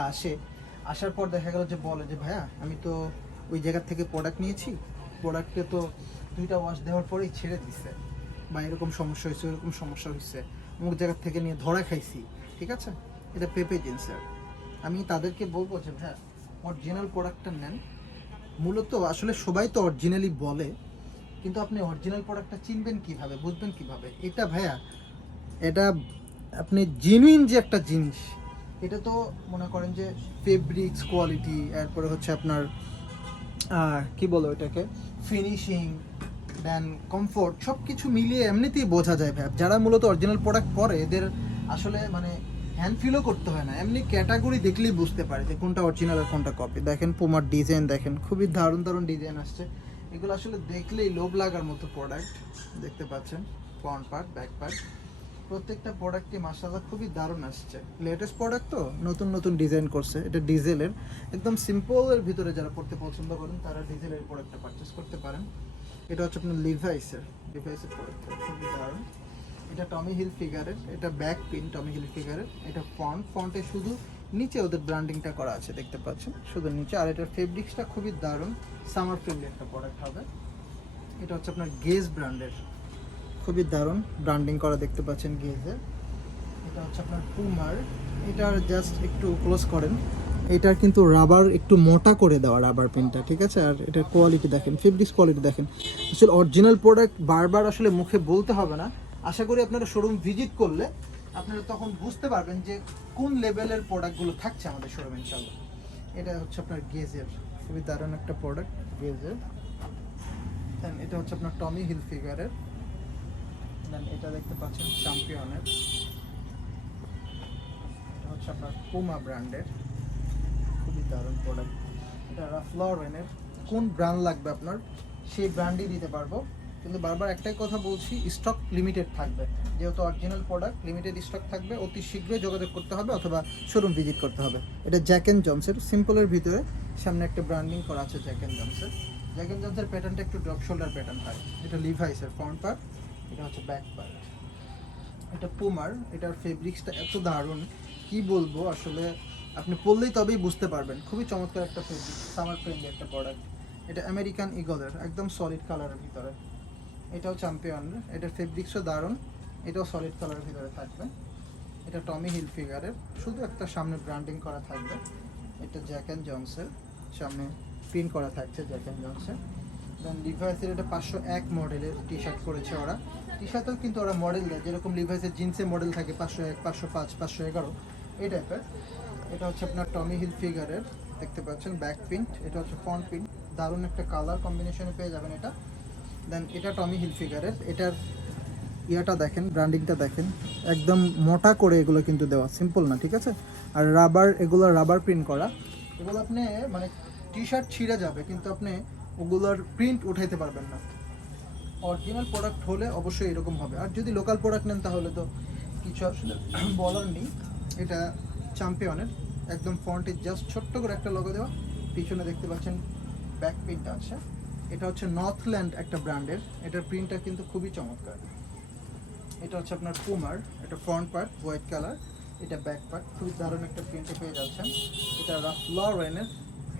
আসার পর দেখা গেল যে বলে যে ভাইয়া আমি তো ওই জায়গার থেকে প্রোডাক্ট নিয়েছি, প্রোডাক্টে তো 2টা ওয়াশ দেওয়ার পরেই ছেড়ে দিচ্ছে, বা এরকম সমস্যা হয়েছে ওরকম সমস্যা হয়েছে, অমুক জায়গার থেকে নিয়ে ধরা খাইছি, ঠিক আছে। এটা পেপে জিন্সের, আমি তাদেরকে বলবো যে ভাইয়া অরিজিনাল প্রোডাক্টটা নেন। মূলত আসলে সবাই তো অরিজিনালি বলে, কিন্তু আপনি অরিজিনাল প্রোডাক্টটা চিনবেন কিভাবে, বুঝবেন কিভাবে? এটা ভাইয়া, এটা আপনি জেনুইন যে একটা জিনিস, এটা তো মনে করেন যে ফেব্রিক্স কোয়ালিটি, এরপরে হচ্ছে আপনার কি বলো এটাকে, ফিনিশিং, দেন কমফোর্ট, সব কিছু মিলিয়ে এমনিতেই বোঝা যায় ভাই। যারা মূলত অরিজিনাল প্রোডাক্ট পরে এদের আসলে মানে হ্যান্ড ফিলও করতে হয় না, এমনি ক্যাটাগরি দেখলেই বুঝতে পারে যে কোনটা অরিজিনাল আর কোনটা কপি। দেখেন পুমার ডিজাইন দেখেন, খুবই দারুণ দারুণ ডিজাইন আসছে, এগুলো আসলে দেখলেই লোভ লাগার মতো প্রোডাক্ট। দেখতে পাচ্ছেন ফ্রন্ট পার্ট, ব্যাক পার্ট, প্রত্যেকটা প্রোডাক্টই মাশাআল্লাহ খুবই দারুণ আসছে। লেটেস্ট প্রোডাক্ট তো, নতুন নতুন ডিজাইন করছে। এটা ডিজেলের, একদম সিম্পলের ভিতরে যারা পড়তে পছন্দ করেন তারা ডিজেলের প্রোডাক্টটা পারচেস করতে পারেন। এটা হচ্ছে আপনার লিভাইসের প্রোডাক্টটা খুবই দারুণ। এটা টমি হিল ফিগারের, এটা ব্যাক পিন টমি হিল ফিগারের, এটা ফ্রন্টে শুধু নিচে ওদের ব্র্যান্ডিংটা করা আছে দেখতে পাচ্ছেন, শুধু নিচে। আর এটার ফেব্রিক্সটা খুবই দারুণ, সামার ফ্রেন্ডলি একটা প্রোডাক্ট হবে। এটা হচ্ছে আপনার গেজ ব্র্যান্ডের, খুবই দারুণ ব্র্যান্ডিং করা দেখতে পাচ্ছেন গেজের। এটা হচ্ছে আপনার পুমার, এটার জাস্ট একটু ক্লোজ করেন, এটার কিন্তু রাবার একটু মোটা করে দেওয়া রাবার পিনটা, ঠিক আছে। আর এটার কোয়ালিটি দেখেন, ফেব্রিক্স কোয়ালিটি দেখেন, আসলে অরিজিনাল প্রোডাক্ট বারবার আসলে মুখে বলতে হবে না। আশা করি আপনারা শোরুম ভিজিট করলে আপনারা তখন বুঝতে পারবেন যে কোন লেভেলের প্রোডাক্টগুলো থাকছে আমাদের শোরুমে ইনশাল্লাহ। এটা হচ্ছে আপনার গেজের, খুবই দারুণ একটা প্রোডাক্ট গেজের। দেন এটা হচ্ছে আপনার টমি হিল ফিগারের, দেন এটা দেখতে পাচ্ছেন চ্যাম্পিয়নের, এটা হচ্ছে আপনার পুমা ব্র্যান্ডের, খুবই দারুণ প্রোডাক্ট। এটা রাফ লরেনের, কোন ব্র্যান্ড লাগবে আপনার সেই ব্র্যান্ডই দিতে পারবো, কিন্তু বারবার একটাই কথা বলছি, স্টক লিমিটেড থাকবে, যেহেতু অরিজিনাল প্রোডাক্ট লিমিটেড স্টক থাকবে, অতি শীঘ্রই যোগাযোগ করতে হবে অথবা শোরুম ভিজিট করতে হবে। এটা জ্যাক অ্যান্ড জনসের, সিম্পলের ভিতরে সামনে একটা ব্র্যান্ডিং করা আছে জ্যাক অ্যান্ড জনসের। জ্যাক অ্যান্ড জনসের প্যাটার্নটা একটু ড্রপ শোল্ডার প্যাটার্ন হয়। এটা লিভাইসের ফ্রন্ট পার্ট, এটা হচ্ছে ব্যাক পার্ট। এটা পুমার, এটার ফেব্রিক্সটা এত দারুণ কি বলবো, আসলে আপনি পরলেই তবেই বুঝতে পারবেন, খুবই চমৎকার একটা ফেব্রিক, সামার ফ্রেন্ডলি একটা প্রোডাক্ট। এটা আমেরিকান ইগলের, একদম সলিড কালারের ভিতরে। এটাও চ্যাম্পিয়ন, এটার ফেব্রিক্সও দারুণ, এটাও সলিড কালারের ভিতরে থাকবে। এটা টমি হিল ফিগারের, শুধু একটা সামনে ব্র্যান্ডিং করা থাকবে। এটা জ্যাক অ্যান্ড জনসের, সামনে প্রিন্ট করা থাকছে জ্যাক অ্যান্ড জনসে। দেন লিভাইসের এটা 501 মডেলের টি শার্ট করেছে ওরা। টি শার্টেও কিন্তু ওরা মডেল দেয়, যেরকম লিভাইসের জিন্সের মডেল থাকে 501, 505, 511 এই টাইপের। এটা হচ্ছে আপনার টমি হিলফিগারের, দেখতে পাচ্ছেন ব্যাক প্রিন্ট, এটা হচ্ছে ফ্রন্ট প্রিন্ট, দারুণ একটা কালার কম্বিনেশনে পেয়ে যাবেন এটা। দেন এটা টমি হিলফিগারের, এটার ইয়াটা দেখেন, ব্র্যান্ডিংটা দেখেন, একদম মোটা করে এগুলো কিন্তু দেওয়া, সিম্পল না, ঠিক আছে। আর রাবার, এগুলো রাবার প্রিন্ট করা, এগুলো আপনি মানে টি শার্ট ছিঁড়ে যাবে কিন্তু আপনি ওগুলোর প্রিন্ট উঠাইতে পারবেন না। অরিজিনাল প্রোডাক্ট হলে অবশ্যই এরকম হবে, আর যদি লোকাল প্রোডাক্ট নেন তাহলে তো কিছু আসলে বলার নেই। এটা চ্যাম্পিয়নের, একদম ফ্রন্টে জাস্ট ছোট্ট করে একটা লোগো দেওয়া, পিছনে দেখতে পাচ্ছেন ব্যাক প্রিন্ট আছে। এটা হচ্ছে নর্থল্যান্ড একটা ব্র্যান্ডের, এটার প্রিন্টটা কিন্তু খুবই চমৎকার। এটা হচ্ছে আপনার পুমার, এটা ফ্রন্ট পার্ট হোয়াইট কালার, এটা ব্যাক পার্ট, খুবই দারুণ একটা প্রিন্টে পেয়ে যাচ্ছেন। এটা রাফ লরেনের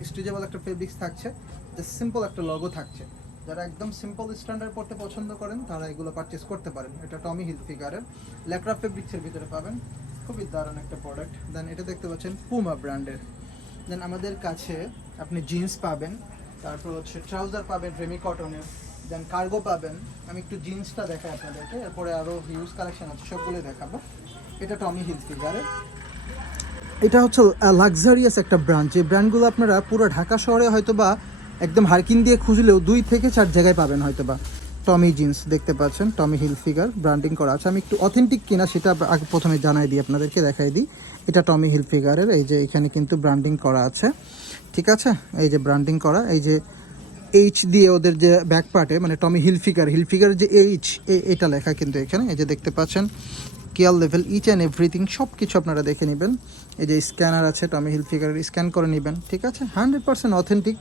স্ট্রেচেবল একটা ফেব্রিক্স থাকছে, যে সিম্পল একটা লোগো থাকছে। যারা একদম সিম্পল স্ট্যান্ডার্ড পড়তে পছন্দ করেন তারা এগুলো পারচেস করতে পারেন। এটা টমি হিলফিগারের ল্যাক্রা ফেব্রিক্সের ভিতরে পাবেন, খুবই দারুণ একটা প্রোডাক্ট। দেন এটা দেখতে পাচ্ছেন পুমা ব্র্যান্ডের। দেন আমাদের কাছে আপনি জিন্স পাবেন, তারপর হচ্ছে ট্রাউজার পাবেন রেমি কটনের, দেন কার্গো পাবেন। আমি একটু জিন্সটা দেখাই আপনাদেরকে, এরপরে আরও হিউজ কালেকশন আছে, সবগুলোই দেখাবো। এটা টমি হিলফিগারের, এটা হচ্ছে লাক্সারিয়াস একটা ব্র্যান্ড, যে ব্র্যান্ডগুলো আপনারা পুরো ঢাকা শহরে হয়তো বা একদম হারকিন দিয়ে খুঁজলেও 2 থেকে 4 জায়গায় পাবেন হয়তো বা। টমি জিন্স দেখতে পাচ্ছেন, টমি হিলফিগার ব্র্যান্ডিং করা আছে। আমি একটু অথেন্টিক কিনা সেটা আগে প্রথমে জানাই দিই, আপনাদেরকে দেখাই দিই। এটা টমি হিলফিগারের, এই যে এখানে কিন্তু ব্র্যান্ডিং করা আছে, ঠিক আছে। এই যে ব্র্যান্ডিং করা, এই যে এইচ দিয়ে ওদের যে ব্যাক পার্টে, মানে টমি হিলফিগার, হিলফিগার যে এইচ, এটা লেখা কিন্তু এখানে, এই যে দেখতে পাচ্ছেন care level, each and everything সব কিছু আপনারা দেখে নেবেন। এই যে স্ক্যানার আছে টমি হিলফিগারের, স্ক্যান করে নেবেন, ঠিক আছে। 100% অথেন্টিক,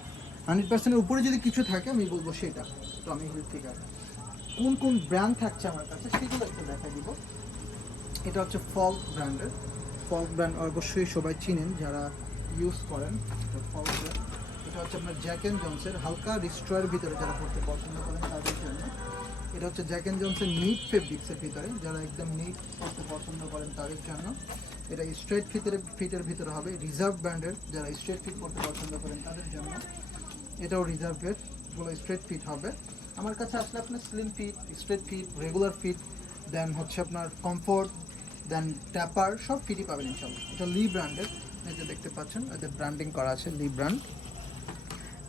100%-এর উপরে যদি কিছু থাকে আমি বলবো সেটা টমি হিলফিগার। কোন কোন ব্র্যান্ড থাকছে আমার কাছে সেগুলো একটু দেখা দিব। এটা হচ্ছে ফল্ক ব্র্যান্ডের, ফল্ক ব্র্যান্ড অবশ্যই সবাই চিনেন যারা ইউজ করেন, এটা ফল্ক ব্র্যান্ড। এটা হচ্ছে আপনার জ্যাক অ্যান্ড জনসের, হালকা রিস্ট্রয়ের ভিতরে যারা পড়তে পছন্দ করেন তাদের জন্য। এটা হচ্ছে জ্যাক অ্যান্ড জনসের নিট ফেব্রিক্সের ভিতরে, যারা একদম নিট পড়তে পছন্দ করেন তাদের জন্য। এটা স্ট্রেট ফিটের ভিতরে হবে, রিজার্ভ ব্র্যান্ডের, যারা স্ট্রেট ফিট পড়তে পছন্দ করেন তাদের জন্য। এটাও রিজার্ভের, এগুলো স্ট্রেট ফিট হবে। আমার কাছে আসলে আপনার slim fit, straight fit, regular fit, then হচ্ছে আপনার কমফোর্ট, দেন ট্যাপার, সব ফিটই পাবেন ইনশাল্লাহ। এটা লি ব্র্যান্ডের, এই যে দেখতে পাচ্ছেন এই যে ব্র্যান্ডিং করা আছে লি ব্র্যান্ড,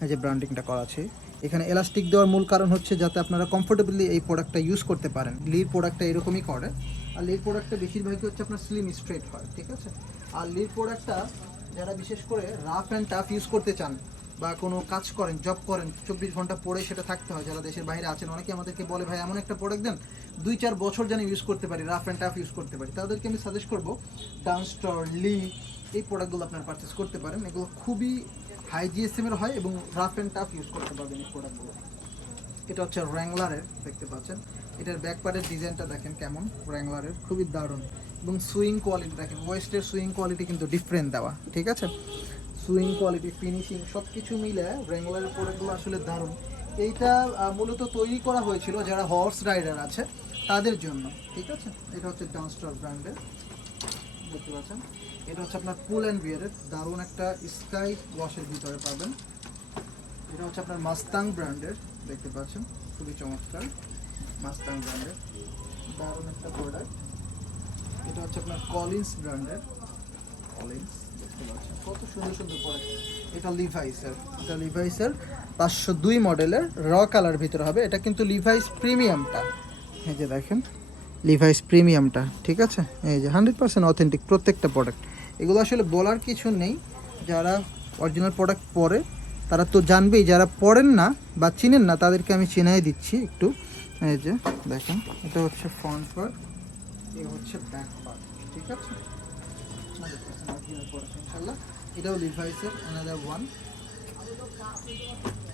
এই যে ব্র্যান্ডিংটা করা আছে। এখানে এলাস্টিক দেওয়ার মূল কারণ হচ্ছে যাতে আপনারা কমফোর্টেবলি এই প্রোডাক্টটা ইউজ করতে পারেন। লির প্রোডাক্টটা এরকমই করে, আর লির প্রোডাক্টটা বেশিরভাগই হচ্ছে আপনার স্লিম স্ট্রেট হয়, ঠিক আছে। আর লির প্রোডাক্টটা যারা বিশেষ করে রাফ অ্যান্ড টাফ ইউজ করতে চান বা কোনো কাজ করেন, জব করেন, 24 ঘন্টা পরে সেটা থাকতে হয়, যারা দেশের বাইরে আছেন, অনেকে আমাদেরকে বলে ভাই এমন একটা প্রোডাক্ট দেন 2-4 বছর যেন ইউজ করতে পারি, রাফ অ্যান্ড টাফ ইউজ করতে পারি, তাদেরকে আমি সাজেস্ট করবো ডানস্টর, লি, এই প্রোডাক্টগুলো আপনার পারচেস করতে পারেন। এগুলো খুবই হাই জিএসএমের হয় এবং রাফ অ্যান্ড টাফ ইউজ করতে পারবেন এই প্রোডাক্টগুলো। এটা হচ্ছে র্যাংলারের, দেখতে পাচ্ছেন এটার ব্যাক পার্টের ডিজাইনটা দেখেন কেমন, র্যাংলারের খুবই দারুণ, এবং সুইং কোয়ালিটি দেখেন, ওয়েস্টের সুইং কোয়ালিটি কিন্তু ডিফারেন্ট দেওয়া, ঠিক আছে। সুইং কোয়ালিটি, ফিনিশিং সব কিছু মিলে র্যাংলারের প্রোডাক্টগুলো আসলে দারুণ। এইটা মূলত তৈরি করা হয়েছিল যারা হর্স রাইডার আছে তাদের জন্য, ঠিক আছে। এটা হচ্ছে ডানস্টার ব্র্যান্ডের, দেখতে পাচ্ছেন। এটা হচ্ছে আপনার পুল অ্যান্ড বিয়ারের, দারুণ একটা স্কাই ওয়াশের ভিতরে পাবেন। এটা হচ্ছে আপনার মাস্তাং ব্র্যান্ডের, দেখতে পাচ্ছেন খুবই চমৎকার, মাস্তাং ব্র্যান্ডের দারুণ একটা প্রোডাক্ট। এটা হচ্ছে আপনার কলিন্স ব্র্যান্ডের, কলিন্স দেখতে পাচ্ছেন কত সুন্দর সুন্দর প্রোডাক্ট। এটা লিভাইসের, এটা লিভাইসের 502 মডেলের র কালার ভিতরে হবে। এটা কিন্তু লিভাইস প্রিমিয়ামটা, এই যে দেখেন লিভাইস প্রিমিয়ামটা, ঠিক আছে। এই যে 100% অথেন্টিক প্রত্যেকটা প্রোডাক্ট, এগুলো আসলে বলার কিছু নেই। যারা অরিজিনাল প্রোডাক্ট পরে তারা তো জানবেই, যারা পড়েন না বা চিনেন না তাদেরকে আমি চিনাই দিচ্ছি একটু। এই যে দেখেন এটা হচ্ছে ফ্রন্ট পার্ট, এ হচ্ছে ব্যাক পার্ট, ঠিক আছে। ইনশাল্লাহ এটাও লিভাইসের অ্যানাদার ওয়ান,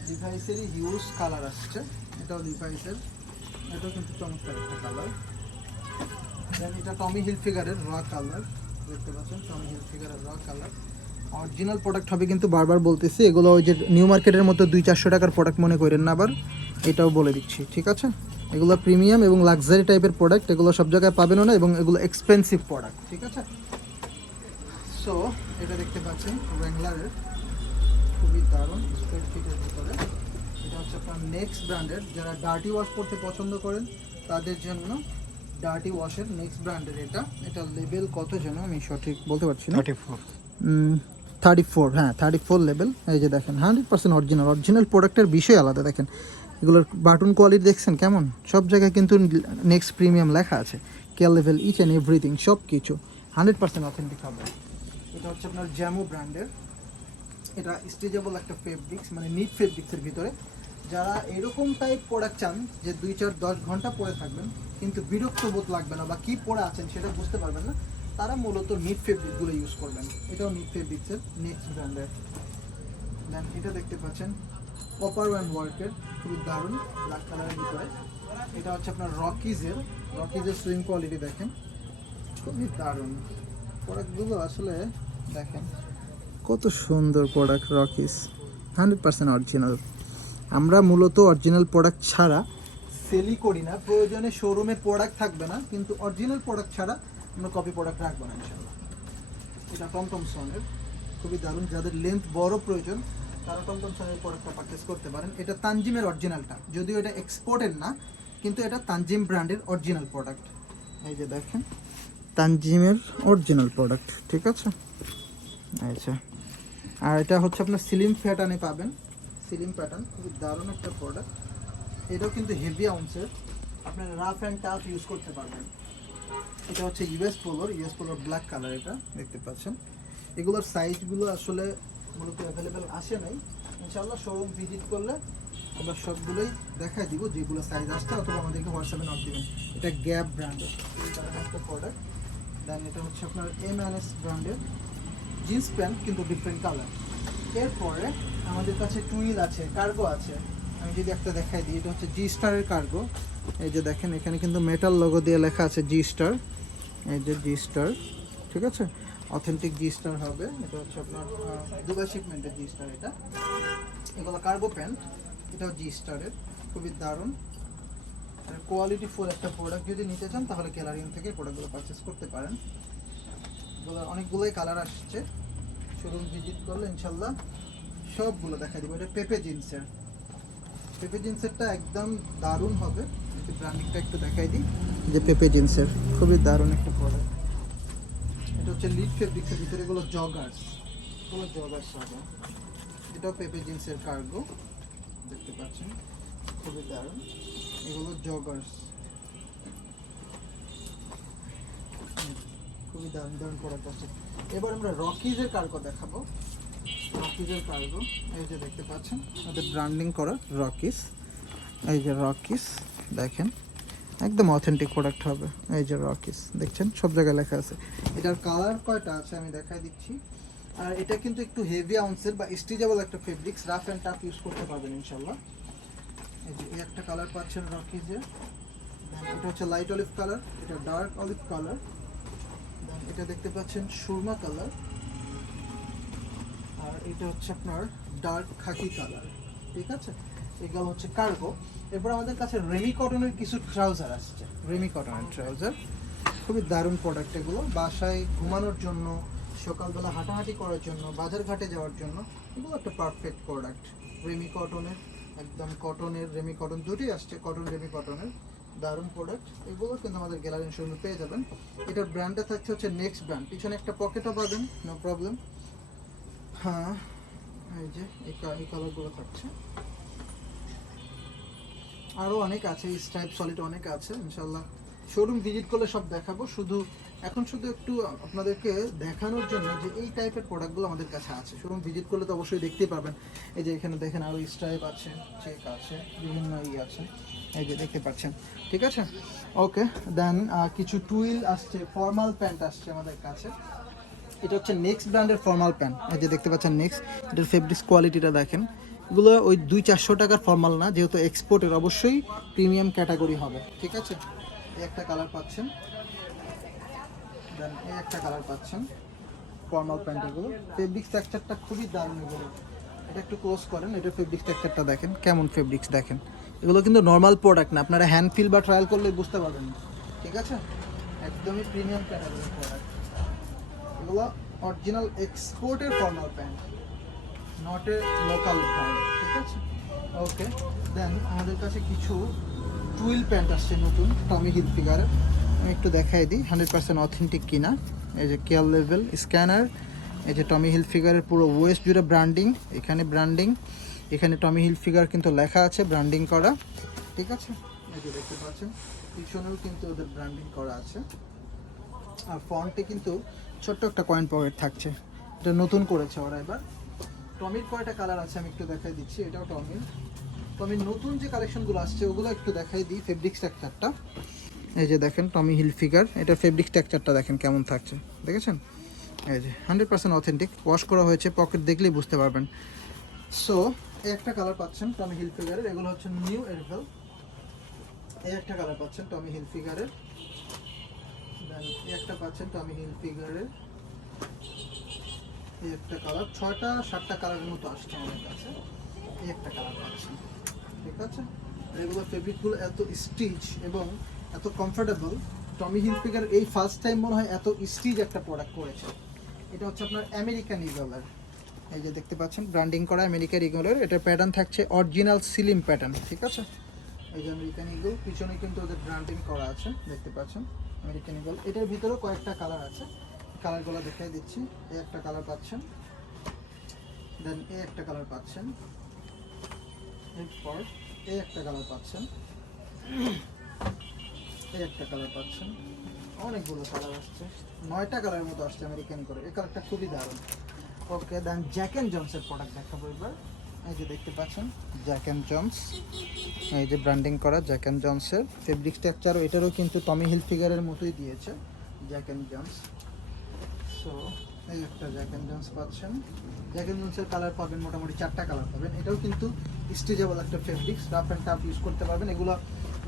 লিভাইসেরই হিউজ কালার আসছে, এটাও লিভাইসের, এটাও কিন্তু চমৎকার একটা কালার। দেন এটা টমি হিলফিগারের র কালার, দেখতে পাচ্ছেন টমি হিলফিগারের র কালার। অরিজিনাল প্রোডাক্ট হবে কিন্তু, বারবার বলতেছি, এগুলো ওই যে নিউ মার্কেটের মতো 200-400 টাকার প্রোডাক্ট মনে করেন না আবার, এটাও বলে দিচ্ছি, ঠিক আছে। এগুলো প্রিমিয়াম এবং লাক্সারি টাইপের প্রোডাক্ট, এগুলো সব জায়গায় পাবেনও না এবং এগুলো এক্সপেন্সিভ প্রোডাক্ট, ঠিক আছে। সো এটা দেখতে পাচ্ছেন র্যাংলারের, খুবই দারুণ স্ট্রেট ফিটের ভিতরে। এটা হচ্ছে আপনার নেক্সট ব্র্যান্ডের, যারা ডার্টি ওয়াশ করতে পছন্দ করেন তাদের জন্য ডার্টি ওয়াশের নেক্সট ব্র্যান্ডের এটা লেভেল কত যেন আমি সঠিক বলতে পারছি না, 34, হ্যাঁ 34 লেভেল। এই যে দেখেন 100% অরিজিনাল প্রোডাক্টের বিষয় আলাদা। দেখেন এগুলোর বাটন কোয়ালিটি দেখছেন কেমন, সব জায়গায় কিন্তু নেক্সট প্রিমিয়াম লেখা আছে, care level each and everything সব কিছু 100% অথেন্টিক হবে। এটা হচ্ছে আপনার জ্যামো ব্র্যান্ডের, এটা স্ট্রেচেবল একটা ফেব্রিক্স, মানে নিট ফেব্রিক্সের ভিতরে। যারা এরকম টাইপ প্রোডাক্ট চান যে 2-4-10 ঘন্টা পরে থাকবেন কিন্তু বিরক্ত বোধ লাগবে না বা কী পরে আছেন সেটা বুঝতে পারবেন না, তারা মূলত নিট ফেব্রিকগুলো ইউজ করবেন। এটাও নিট ফেব্রিক্সের নেক্সট ব্র্যান্ডের। দেন এটা দেখতে পাচ্ছেন কপার অ্যান্ড ওয়ার্কের, খুবই দারুণ ব্ল্যাক কালারের ভিতরে। এটা হচ্ছে আপনার রকিজের সুইং কোয়ালিটি দেখেন, খুবই দারুণ প্রোডাক্টগুলো। আসলে দেখেন কত সুন্দর প্রোডাক্ট, রকিজ 100% অরিজিনাল। আমরা মূলত অরিজিনাল প্রোডাক্ট ছাড়া সেলই করি না, প্রয়োজনে শোরুমে প্রোডাক্ট থাকবে না কিন্তু অরিজিনাল প্রোডাক্ট ছাড়া আমরা কপি প্রোডাক্ট রাখবো না ইনশাল্লাহ। এটা টমটম সনের, খুবই দারুণ। যাদের লেন্থ বড় প্রয়োজন তারা টমটম সনের প্রোডাক্টটা পারচেস করতে পারেন। এটা তানজিমের অরিজিনালটা, যদিও এটা এক্সপোর্টের না কিন্তু এটা তানজিম ব্র্যান্ডের অরিজিনাল প্রোডাক্ট। এই যে দেখেন তানজিমের অরিজিনাল প্রোডাক্ট, ঠিক আছে। আচ্ছা, আর এটা হচ্ছে আপনার সিলিম প্যাটার্নে পাবেন, সিলিম প্যাটার্ন, খুবই দারুণ একটা প্রোডাক্ট। এটাও কিন্তু হেভি আউন্সের, আপনার রাফ অ্যান্ড টাফ ইউজ করতে পারবেন। এটা হচ্ছে ইউএস পোলোর ব্ল্যাক কালার, এটা দেখতে পাচ্ছেন। এগুলোর সাইজগুলো আসলে মূলত অ্যাভেলেবেল আসে নাই, ইনশাআল্লাহ শোরুম ভিজিট করলে আমরা সবগুলোই দেখাই দিব যেগুলো সাইজ আসছে, অথবা আমাদেরকে হোয়াটসঅ্যাপে নক দিবেন। এটা গ্যাপ ব্র্যান্ডের একটা প্রোডাক্ট। দেন এটা হচ্ছে আপনার M&S ব্র্যান্ডের জিন্স প্যান্ট, কিন্তু ডিফারেন্ট কালার। এরপরে আমাদের কাছে টুইল আছে, কার্গো আছে। আমি যদি একটা দেখাই দিই, এটা হচ্ছে জি স্টারের কার্গো। এই যে দেখেন এখানে কিন্তু মেটাল লোগো দিয়ে লেখা আছে জি স্টার, এই যে জি স্টার, ঠিক আছে, অথেন্টিক জি স্টার হবে। এটা হচ্ছে আপনার দুবাই শিপমেন্টের জি স্টার। এগুলো কার্গো প্যান্ট, এটাও জি স্টারের, খুবই দারুণ আর কোয়ালিটি ফুল একটা প্রোডাক্ট। যদি নিতে চান তাহলে ক্যালারিং থেকে প্রোডাক্টগুলো পারচেস করতে পারেন। এগুলো অনেকগুলোই কালার আসছে, শোরুম ভিজিট করলে ইনশাল্লাহ সবগুলো দেখা দিব। এটা পেপে জিন্সেরটা একদম দারুণ হবে। ব্র্যান্ডিংটা একটু দেখাই দিই, যে পেপে জিন্সের খুবই দারুণ একটা প্রোডাক্ট। এটা হচ্ছে লিড ফেব্রিক্সের ভিতরে, এগুলো জগার্স হবে। এটাও পেপে জিন্সের কার্গো, দেখতে পাচ্ছেন, খুবই দারুণ। এগুলো জগার্স, খুবই দারুণ প্রোডাক্ট আছে। এবার আমরা রকিজের কার্গো দেখাবো। এই যে দেখতে পাচ্ছেন ওদের ব্র্যান্ডিং করা রকিজ, এই যে রকিজ দেখেন একদম অথেন্টিক প্রোডাক্ট হবে। এই যে রকিজ দেখছেন সব জায়গায় লেখা আছে। এটার কালার কয়টা আছে আমি দেখাই দিচ্ছি। আর এটা কিন্তু একটু হেভি আউন্সের বা স্ট্রেচেবল একটা fabrics, rough and tough use করতে পারবেন ইনশাল্লাহ। এই যে এই একটা কালার পাচ্ছেন রকিজের। এটা হচ্ছে লাইট অলিভ কালার, এটা ডার্ক অলিভ কালার। এটা দেখতে পাচ্ছেন সুরমা কালার, আর এটা হচ্ছে আপনার ডার্ক খাকি কালার, ঠিক আছে। এগুলো হচ্ছে কার্গো। এরপর আমাদের কাছে রেমি কটনের কিছু ট্রাউজার আসছে, খুবই দারুণ প্রোডাক্ট। এগুলো বাসায় ঘুমানোর জন্য, সকালবেলা হাঁটাহাঁটি করার জন্য, বাজার ঘাটে যাওয়ার জন্য এগুলো একটা পারফেক্ট প্রোডাক্ট। রেমি কটনের, একদম কটনের, রেমি কটন দুটোই আসছে, কটন রেমি কটনের দারুণ প্রোডাক্ট। এগুলো কিন্তু আমাদের গ্যালারি শোরুমে পেয়ে যাবেন। এটার ব্র্যান্ডটা থাকছে হচ্ছে নেক্সট ব্র্যান্ড, পিছনে একটা পকেটও পাবেন, নো প্রবলেম। হ্যাঁ, এই যে এই কালারগুলো থাকছে, আরও অনেক আছে, স্ট্রাইপ সলিড অনেক আছে। ইনশাল্লাহ শোরুম ভিজিট করলে সব দেখাবো। এখন শুধু একটু আপনাদেরকে দেখানোর জন্য যে এই টাইপের প্রোডাক্টগুলো আমাদের কাছে আছে। শোরুম ভিজিট করলে তো অবশ্যই দেখতেই পাবেন। এই যে এখানে দেখেন আরও স্ট্রাইপ আছে, চেক আছে, বিভিন্ন আছে, এই যে দেখতে পাচ্ছেন, ঠিক আছে। ওকে, দেন কিছু টুইল আসছে, ফর্মাল প্যান্ট আসছে আমাদের কাছে। এটা হচ্ছে নেক্সট ব্র্যান্ডের ফর্মাল প্যান্ট, এই যে দেখতে পাচ্ছেন নেক্সট। এটার ফেব্রিক্স কোয়ালিটিটা দেখেন, এগুলো ওই 200-400 টাকার ফর্মাল না, যেহেতু এক্সপোর্টের, অবশ্যই প্রিমিয়াম ক্যাটাগরি হবে, ঠিক আছে। এই একটা কালার পাচ্ছেন, দেন এই একটা কালার পাচ্ছেন ফর্মাল প্যান্ট। এগুলো ফেব্রিক্স টেক্সচারটা খুবই দারুণ। এগুলো এটা একটু ক্লোজ করেন, এটা ফেব্রিক্স টেক্সচারটা দেখেন কেমন ফেব্রিক্স দেখেন। এগুলো কিন্তু নর্মাল প্রোডাক্ট না, আপনারা হ্যান্ড ফিল বা ট্রায়াল করলে বুঝতে পারবেন, ঠিক আছে। একদমই প্রিমিয়াম ক্যাটাগরি প্রোডাক্ট। এগুলো অরিজিনাল এক্সপোর্টের formal pant, not a local brand, ঠিক আছে। ওকে, দেন আমাদের কাছে কিছু টুইল প্যান্ট আসছে নতুন টমি হিলফিগারের। আমি একটু দেখাই দিই 100% অথেন্টিক কিনা। এই যে কেয়ার লেভেল স্ক্যানার, এই যে টমি হিলফিগারের পুরো ওয়েস্ট জুড়ে ব্র্যান্ডিং, এখানে ব্র্যান্ডিং, এখানে টমি হিলফিগার কিন্তু লেখা আছে, ব্র্যান্ডিং করা, ঠিক আছে। এই যে দেখতে পাচ্ছেন পিছনেও কিন্তু ওদের ব্র্যান্ডিং করা আছে। আর ফন্টে কিন্তু ছোট্ট একটা কয়েন পকেট থাকছে, এটা নতুন করেছে ওরা এবার। টমির কয়টা কালার আছে আমি একটু দেখাই দিচ্ছি। এটাও টমির নতুন যে কালেকশনগুলো আসছে ওগুলো একটু দেখাই দিই। ফেব্রিক স্ট্রাকচারটা এই যে দেখেন, টমি হিলফিগার, এটা ফেব্রিক স্ট্রাকচারটা দেখেন কেমন থাকছে, দেখেছেন? এই যে 100% অথেন্টিক, ওয়াশ করা হয়েছে, পকেট দেখলেই বুঝতে পারবেন। সো এই একটা কালার পাচ্ছেন টমি হিলফিগারের, এগুলো হচ্ছে নিউ এরিভেল। এই একটা কালার পাচ্ছেন টমি হিলফিগারের, দেন এই একটা পাচ্ছেন টমি হিলফিগারের, এই একটা কালার, 6টা-7টা কালারের মতো আসছে আমার কাছে। এই একটা কালার পাচ্ছেন, ঠিক আছে। রেগুলার ফেব্রিকগুলো এত স্টিচ এবং এত কমফোর্টেবল, টমি হিলফিগার এই ফার্স্ট টাইম মনে হয় এত স্টিচ একটা প্রোডাক্ট করেছে। এটা হচ্ছে আপনার আমেরিকান ইগলের, এই যে দেখতে পাচ্ছেন ব্র্যান্ডিং করা আমেরিকান ইগলের। এটার প্যাটার্ন থাকছে অরিজিনাল সিলিম প্যাটার্ন, ঠিক আছে। এই যে আমেরিকান ইগল, পিছনে কিন্তু ওদের ব্র্যান্ডিং করা আছে, দেখতে পাচ্ছেন আমেরিকান ইগল। এটার ভিতরেও কয়েকটা কালার আছে, কালারগুলো দেখাই দিচ্ছি। এই একটা কালার পাচ্ছেন, দেন এই একটা কালার পাচ্ছেন, এরপর এই একটা কালার পাচ্ছেন, এই একটা কালার পাচ্ছেন, অনেকগুলো কালার আসছে, 9টা কালারের মতো আসছে আমেরিকান করে। এই কালারটা খুবই দারুণ। ওকে, দেন জ্যাক অ্যান্ড জনসের প্রোডাক্ট দেখাবো এবার। এই যে দেখতে পাচ্ছেন জ্যাক অ্যান্ড জনস, এই যে ব্র্যান্ডিং করা জ্যাক অ্যান্ড জনসের। ফেব্রিক স্ট্রাকচারও এটারও কিন্তু টমি হিলফিগারের মতোই দিয়েছে জ্যাক অ্যান্ড জনস। সো এই একটা জ্যাক অ্যান্ড জনস পাচ্ছেন। জ্যাক অ্যান্ড জনসের কালার পাবেন মোটামুটি 4টা কালার পাবেন। এটাও কিন্তু স্ট্রেচেবল একটা fabrics, rough and tough use করতে পারবেন। এগুলো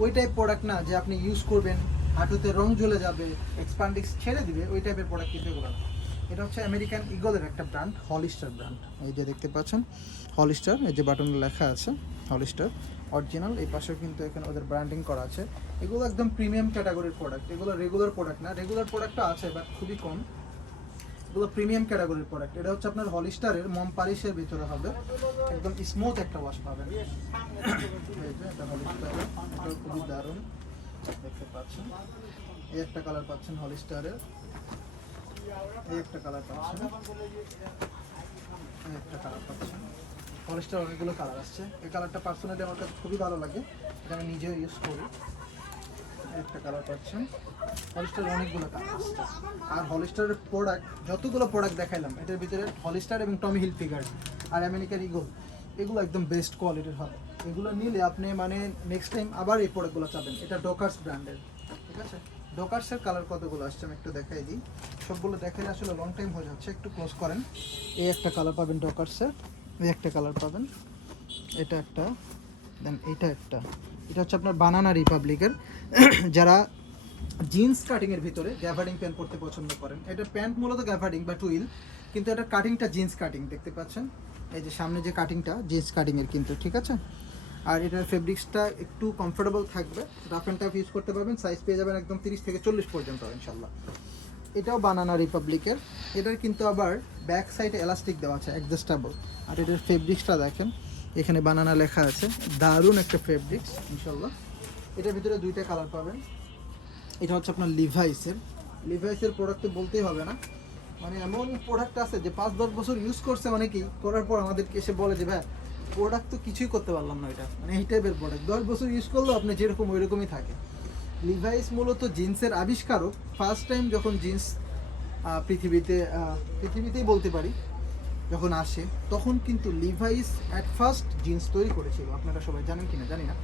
ওই টাইপ প্রোডাক্ট না যে আপনি ইউজ করবেন হাঁটুতে রং জ্বলে যাবে, এক্সপান্ডিক্স ছেড়ে দিবে, ওই টাইপের প্রোডাক্ট কিন্তু এগুলো না। এটা হচ্ছে আমেরিকান ইগলের একটা ব্র্যান্ড, হলিস্টার ব্র্যান্ড। এই যে দেখতে পাচ্ছেন হলিস্টার, এই যে বাটনে লেখা আছে হলিস্টার অরিজিনাল। এই পাশেও কিন্তু এখানে ওদের ব্র্যান্ডিং করা আছে। এগুলো একদম প্রিমিয়াম ক্যাটাগরির প্রোডাক্ট, এগুলো রেগুলার প্রোডাক্ট না। রেগুলার প্রোডাক্টও আছে বাট খুবই কম, এগুলো প্রিমিয়াম ক্যাটাগরির প্রোডাক্ট। এটা হচ্ছে আপনার হলিস্টারের মম পালিশের ভিতরে হবে, একদম স্মুথ একটা ওয়াশ পাবেন। এই যে এটা হলিস্টারের, এটাও খুবই দারুণ, দেখতে পাচ্ছেন। এই একটা কালার পাচ্ছেন হলিস্টারের, এই একটা কালার পাচ্ছেন, এই একটা কালার পাচ্ছেন। হলিস্টার অনেকগুলো কালার আসছে। এই কালারটা পার্সোনালি আমার কাছে খুবই ভালো লাগে, এটা আমি নিজেও ইউজ করি। একটা কালার পাচ্ছেন, হলিস্টারের অনেকগুলো কালার আসছে। আর হলিস্টারের প্রোডাক্ট যতগুলো প্রোডাক্ট দেখাইলাম এটার ভিতরে হলিস্টার এবং টমি হিলফিগার আর আমেরিকান ইগল এগুলো একদম বেস্ট কোয়ালিটির হবে। এগুলো নিলে আপনি মানে নেক্সট টাইম আবার এই প্রোডাক্টগুলো চাবেন। এটা ডকার্স ব্র্যান্ডের, ঠিক আছে। ডকার্সের কালার কতগুলো আসছে আমি একটু দেখাই দিই। সবগুলো দেখাইলে আসলে লং টাইম হয়ে যাচ্ছে, একটু ক্লোজ করেন। এই একটা কালার পাবেন ডকার্সের, এই একটা কালার পাবেন, এটা একটা, দেন এটা একটা। এটা হচ্ছে আপনার বানানা রিপাবলিকের। যারা জিন্স কাটিংয়ের ভিতরে গ্যাভার্ডিং প্যান্ট পরতে পছন্দ করেন, এটা প্যান্ট মূলত গ্যাভার্ডিং বা টুইল, কিন্তু এটা কাটিংটা জিন্স কাটিং, দেখতে পাচ্ছেন এই যে সামনে যে কাটিংটা জিন্স কাটিংয়ের কিন্তু, ঠিক আছে। আর এটার ফেব্রিক্সটা একটু কমফোর্টেবল থাকবে, রাফ অ্যান্ড টাফ ইউজ করতে পারবেন। সাইজ পেয়ে যাবেন একদম 30 থেকে 40 পর্যন্ত ইনশাল্লাহ। এটাও বানানা রিপাবলিকের, এটার কিন্তু আবার ব্যাক সাইডে এলাস্টিক দেওয়া আছে অ্যাডজাস্টেবল। আর এটার ফেব্রিক্সটা দেখেন, এখানে বানানা লেখা আছে, দারুণ একটা ফেব্রিক্স ইনশাল্লাহ। এটার ভিতরে 2টা কালার পাবেন। এটা হচ্ছে আপনার লিভাইসের প্রোডাক্ট তো বলতেই হবে না, মানে এমন প্রোডাক্ট আছে যে 5-10 বছর ইউজ করছে অনেকেই, করার পর আমাদেরকে এসে বলে যে ভাই প্রোডাক্ট তো কিছুই করতে পারলাম না, এটা মানে এই টাইপের প্রোডাক্ট 10 বছর ইউজ করলেও আপনি যেরকম ওই রকমই থাকে। লিভাইস মূলত জিন্সের আবিষ্কারক, ফার্স্ট টাইম যখন জিন্স পৃথিবীতেই বলতে পারি যখন আসে, তখন কিন্তু লিভাইস অ্যাট ফার্স্ট জিন্স তৈরি করেছিল। আপনারা সবাই জানেন কিনা জানি না।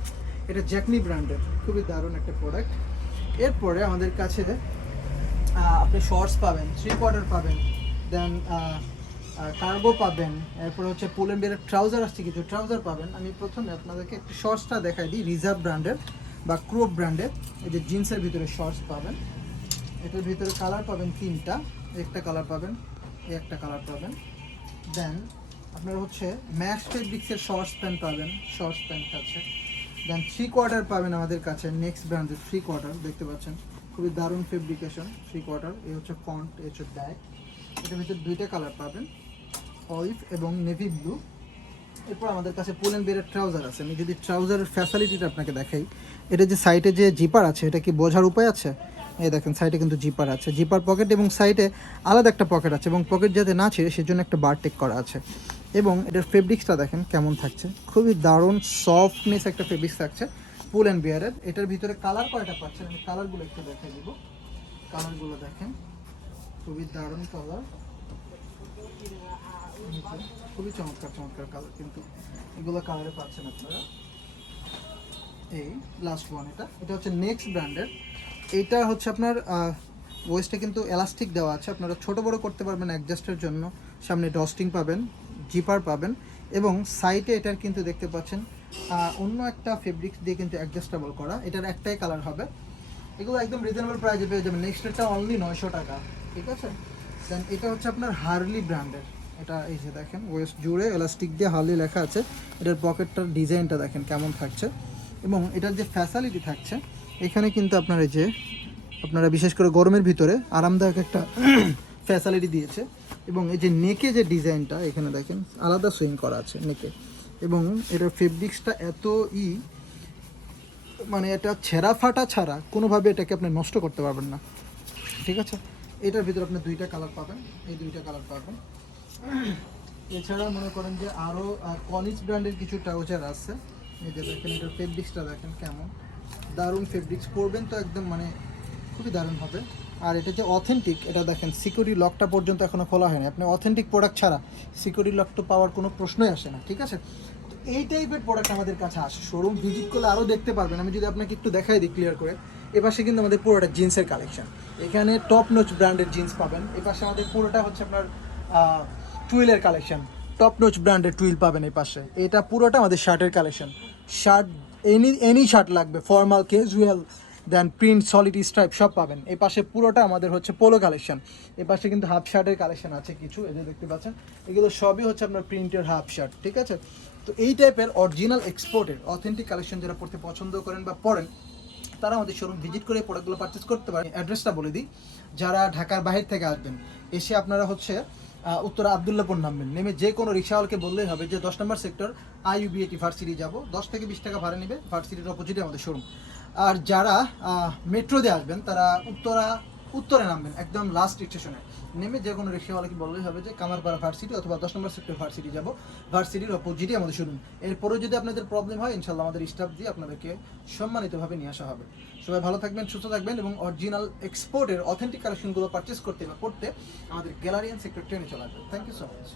এটা জ্যাকনি ব্র্যান্ডের, খুবই দারুণ একটা প্রোডাক্ট। এরপরে আমাদের কাছে আপনি শর্টস পাবেন, 3/4 পাবেন, দেন কার্গো পাবেন, এরপরে হচ্ছে পুল অ্যান্ড বিয়ারের ট্রাউজার আসছে, কিছু ট্রাউজার পাবেন। আমি প্রথমে আপনাদেরকে একটু শর্টসটা দেখাই দিই। রিজার্ভ ব্র্যান্ডের বা ক্রোপ ব্র্যান্ডের এই যে জিন্সের ভিতরে শর্টস পাবেন। এটার ভিতরে কালার পাবেন 3টা, একটা কালার পাবেন, এই একটা কালার পাবেন। দেন আপনার হচ্ছে ম্যাশ ফেব্রিক্সের শর্টস প্যান্ট পাবেন, শর্টস প্যান্ট আছে। দেন 3/4 পাবেন আমাদের কাছে নেক্সট ব্র্যান্ডের 3/4, দেখতে পাচ্ছেন খুবই দারুণ ফেব্রিকেশন 3/4। এই হচ্ছে ফন্ট, এই হচ্ছে ব্যাক। এটার ভিতরে 2টা কালার পাবেন, অলিভ এবং নেভি ব্লু। এরপর আমাদের কাছে পুল অ্যান্ড বিয়ারের ট্রাউজার আছে। আমি যদি ট্রাউজারের ফ্যাসিলিটিটা আপনাকে দেখাই, এটা যে সাইডে যে জিপার আছে, এটা কি বোঝার উপায় আছে? এই দেখেন সাইডে কিন্তু জিপার আছে, জিপার পকেট এবং সাইডে আলাদা একটা পকেট আছে, এবং পকেট যাতে না ছিঁড়ে সেজন্য একটা বার টেক করা আছে। এবং এটার ফেব্রিক্সটা দেখেন কেমন থাকছে, খুবই দারুণ সফটনেস একটা ফেব্রিক্স থাকছে পুল অ্যান্ড বিয়ারের। এটার ভিতরে কালার কয়টা পাচ্ছেন আমি কালারগুলো একটু দেখে দিব। কালারগুলো দেখেন, খুবই দারুণ কালার, খুবই চমৎকার চমৎকার কালার, কিন্তু এগুলো কালারে পাচ্ছেন আপনারা। এই লাস্ট ওয়ান, এটা এটা হচ্ছে নেক্সট ব্র্যান্ডের। এইটা হচ্ছে আপনার ওয়েস্টে কিন্তু এলাস্টিক দেওয়া আছে, আপনারা ছোট বড় করতে পারবেন অ্যাডজাস্টের জন্য। সামনে ডস্টিং পাবেন, জিপার পাবেন, এবং সাইডে এটার কিন্তু দেখতে পাচ্ছেন অন্য একটা ফেব্রিক্স দিয়ে কিন্তু অ্যাডজাস্টেবল করা। এটার একটাই কালার হবে। এগুলো একদম রিজনেবল প্রাইসে পেয়ে যাবেন। নেক্সট রেটটা অনলি 900 টাকা, ঠিক আছে। দেন এটা হচ্ছে আপনার হার্লি ব্র্যান্ডের। এটা এই যে দেখেন ওয়েস্ট জুড়ে এলাস্টিক দিয়ে হার্লি লেখা আছে। এটার পকেটটার ডিজাইনটা দেখেন কেমন থাকছে, এবং এটার যে ফ্যাসিলিটি থাকছে এখানে কিন্তু আপনার এই যে আপনারা বিশেষ করে গরমের ভিতরে আরামদায়ক একটা ফ্যাসিলিটি দিয়েছে। এবং এই যে নেকে যে ডিজাইনটা এখানে দেখেন আলাদা সুইং করা আছে নেকে, এবং এটার ফেব্রিক্সটা এত মানে এটা ছেঁড়া ফাটা ছাড়া কোনোভাবে এটাকে আপনি নষ্ট করতে পারবেন না, ঠিক আছে। এটার ভিতরে আপনি দুইটা কালার পাবেন, এই দুইটা কালার পাবেন। এছাড়া মনে করেন যে আরও কনিজ ব্র্যান্ডের কিছু ট্রাউজার আছে। এই যে দেখেন এটার ফেব্রিক্সটা দেখেন কেমন দারুণ ফেব্রিক্স, পরবেন তো একদম মানে খুবই দারুণ হবে। আর এটা যে অথেন্টিক, এটা দেখেন সিকিউরিটি লকটা পর্যন্ত এখনও খোলা হয়নি। আপনি অথেন্টিক প্রোডাক্ট ছাড়া সিকিউরিটি লক তো পাওয়ার কোনো প্রশ্নই আসে না, ঠিক আছে। তো এই টাইপের প্রোডাক্ট আমাদের কাছে আসে, শোরুম ভিজিট করলে আরও দেখতে পারবেন। আমি যদি আপনাকে একটু দেখাই দিই ক্লিয়ার করে, এপাশে কিন্তু আমাদের পুরোটা জিন্সের কালেকশন, এখানে টপ নোচ ব্র্যান্ডের জিন্স পাবেন। এপাশে আমাদের পুরোটা হচ্ছে আপনার টুইলের কালেকশন, টপ নোচ ব্র্যান্ডের টুইল পাবেন এই পাশে। এটা পুরোটা আমাদের শার্টের কালেকশন, শার্ট এনি শার্ট লাগবে, formal casual then print solid stripe সব পাবেন। এই পাশে পুরোটা আমাদের হচ্ছে পোলো কালেকশন। এই পাশে কিন্তু হাফ শার্টের কালেকশন আছে কিছু, এই যে দেখতে পাচ্ছেন এগুলো সবই হচ্ছে আপনার প্রিন্টের হাফ শার্ট, ঠিক আছে। তো এই টাইপের অরিজিনাল এক্সপোর্টের অথেন্টিক কালেকশন যারা পড়তে পছন্দ করেন বা পড়েন, তারা আমাদের শোরুম ভিজিট করে এই প্রোডাক্টগুলো পারচেস করতে পারেন। অ্যাড্রেসটা বলে দিই, যারা ঢাকার বাইরে থেকে আসবেন এসে আপনারা হচ্ছে উত্তরা আবদুল্লাপুর নামবেন, নেমে যে কোনো রিক্সাওয়ালকে বললেই হবে যে 10 নম্বর সেক্টর IUBAT ভার্সিটি যাব, 10 থেকে 20 টাকা ভাড়া নেবে, ভার্সিটির অপোজিটে আমাদের শোরুম। আর যারা মেট্রো দিয়ে আসবেন তারা উত্তরে নামবেন, একদম লাস্ট স্টেশনে নেমে যে কোনো রিক্সাওয়ালাকে বললেই হবে যে কামারপাড়া ভার্সিটি অথবা 10 নম্বর সেক্টর ভার্সিটি যাব, ভার্সিটির অপোজিটে আমাদের শোরুম। এরপরেও যদি আপনাদের প্রবলেম হয় ইনশাল্লাহ আমাদের স্টাফ দিয়ে আপনাদেরকে সম্মানিতভাবে নিয়ে আসা হবে। সবাই ভালো থাকবেন, সুস্থ থাকবেন, এবং অরিজিনাল এক্সপোর্টের অথেন্টিক কালেকশনগুলো পারচেস করতে বা পড়তে আমাদের গ্যালারিয়ান সেক্টর 10-এ চলে আসবেন। Thank you so much.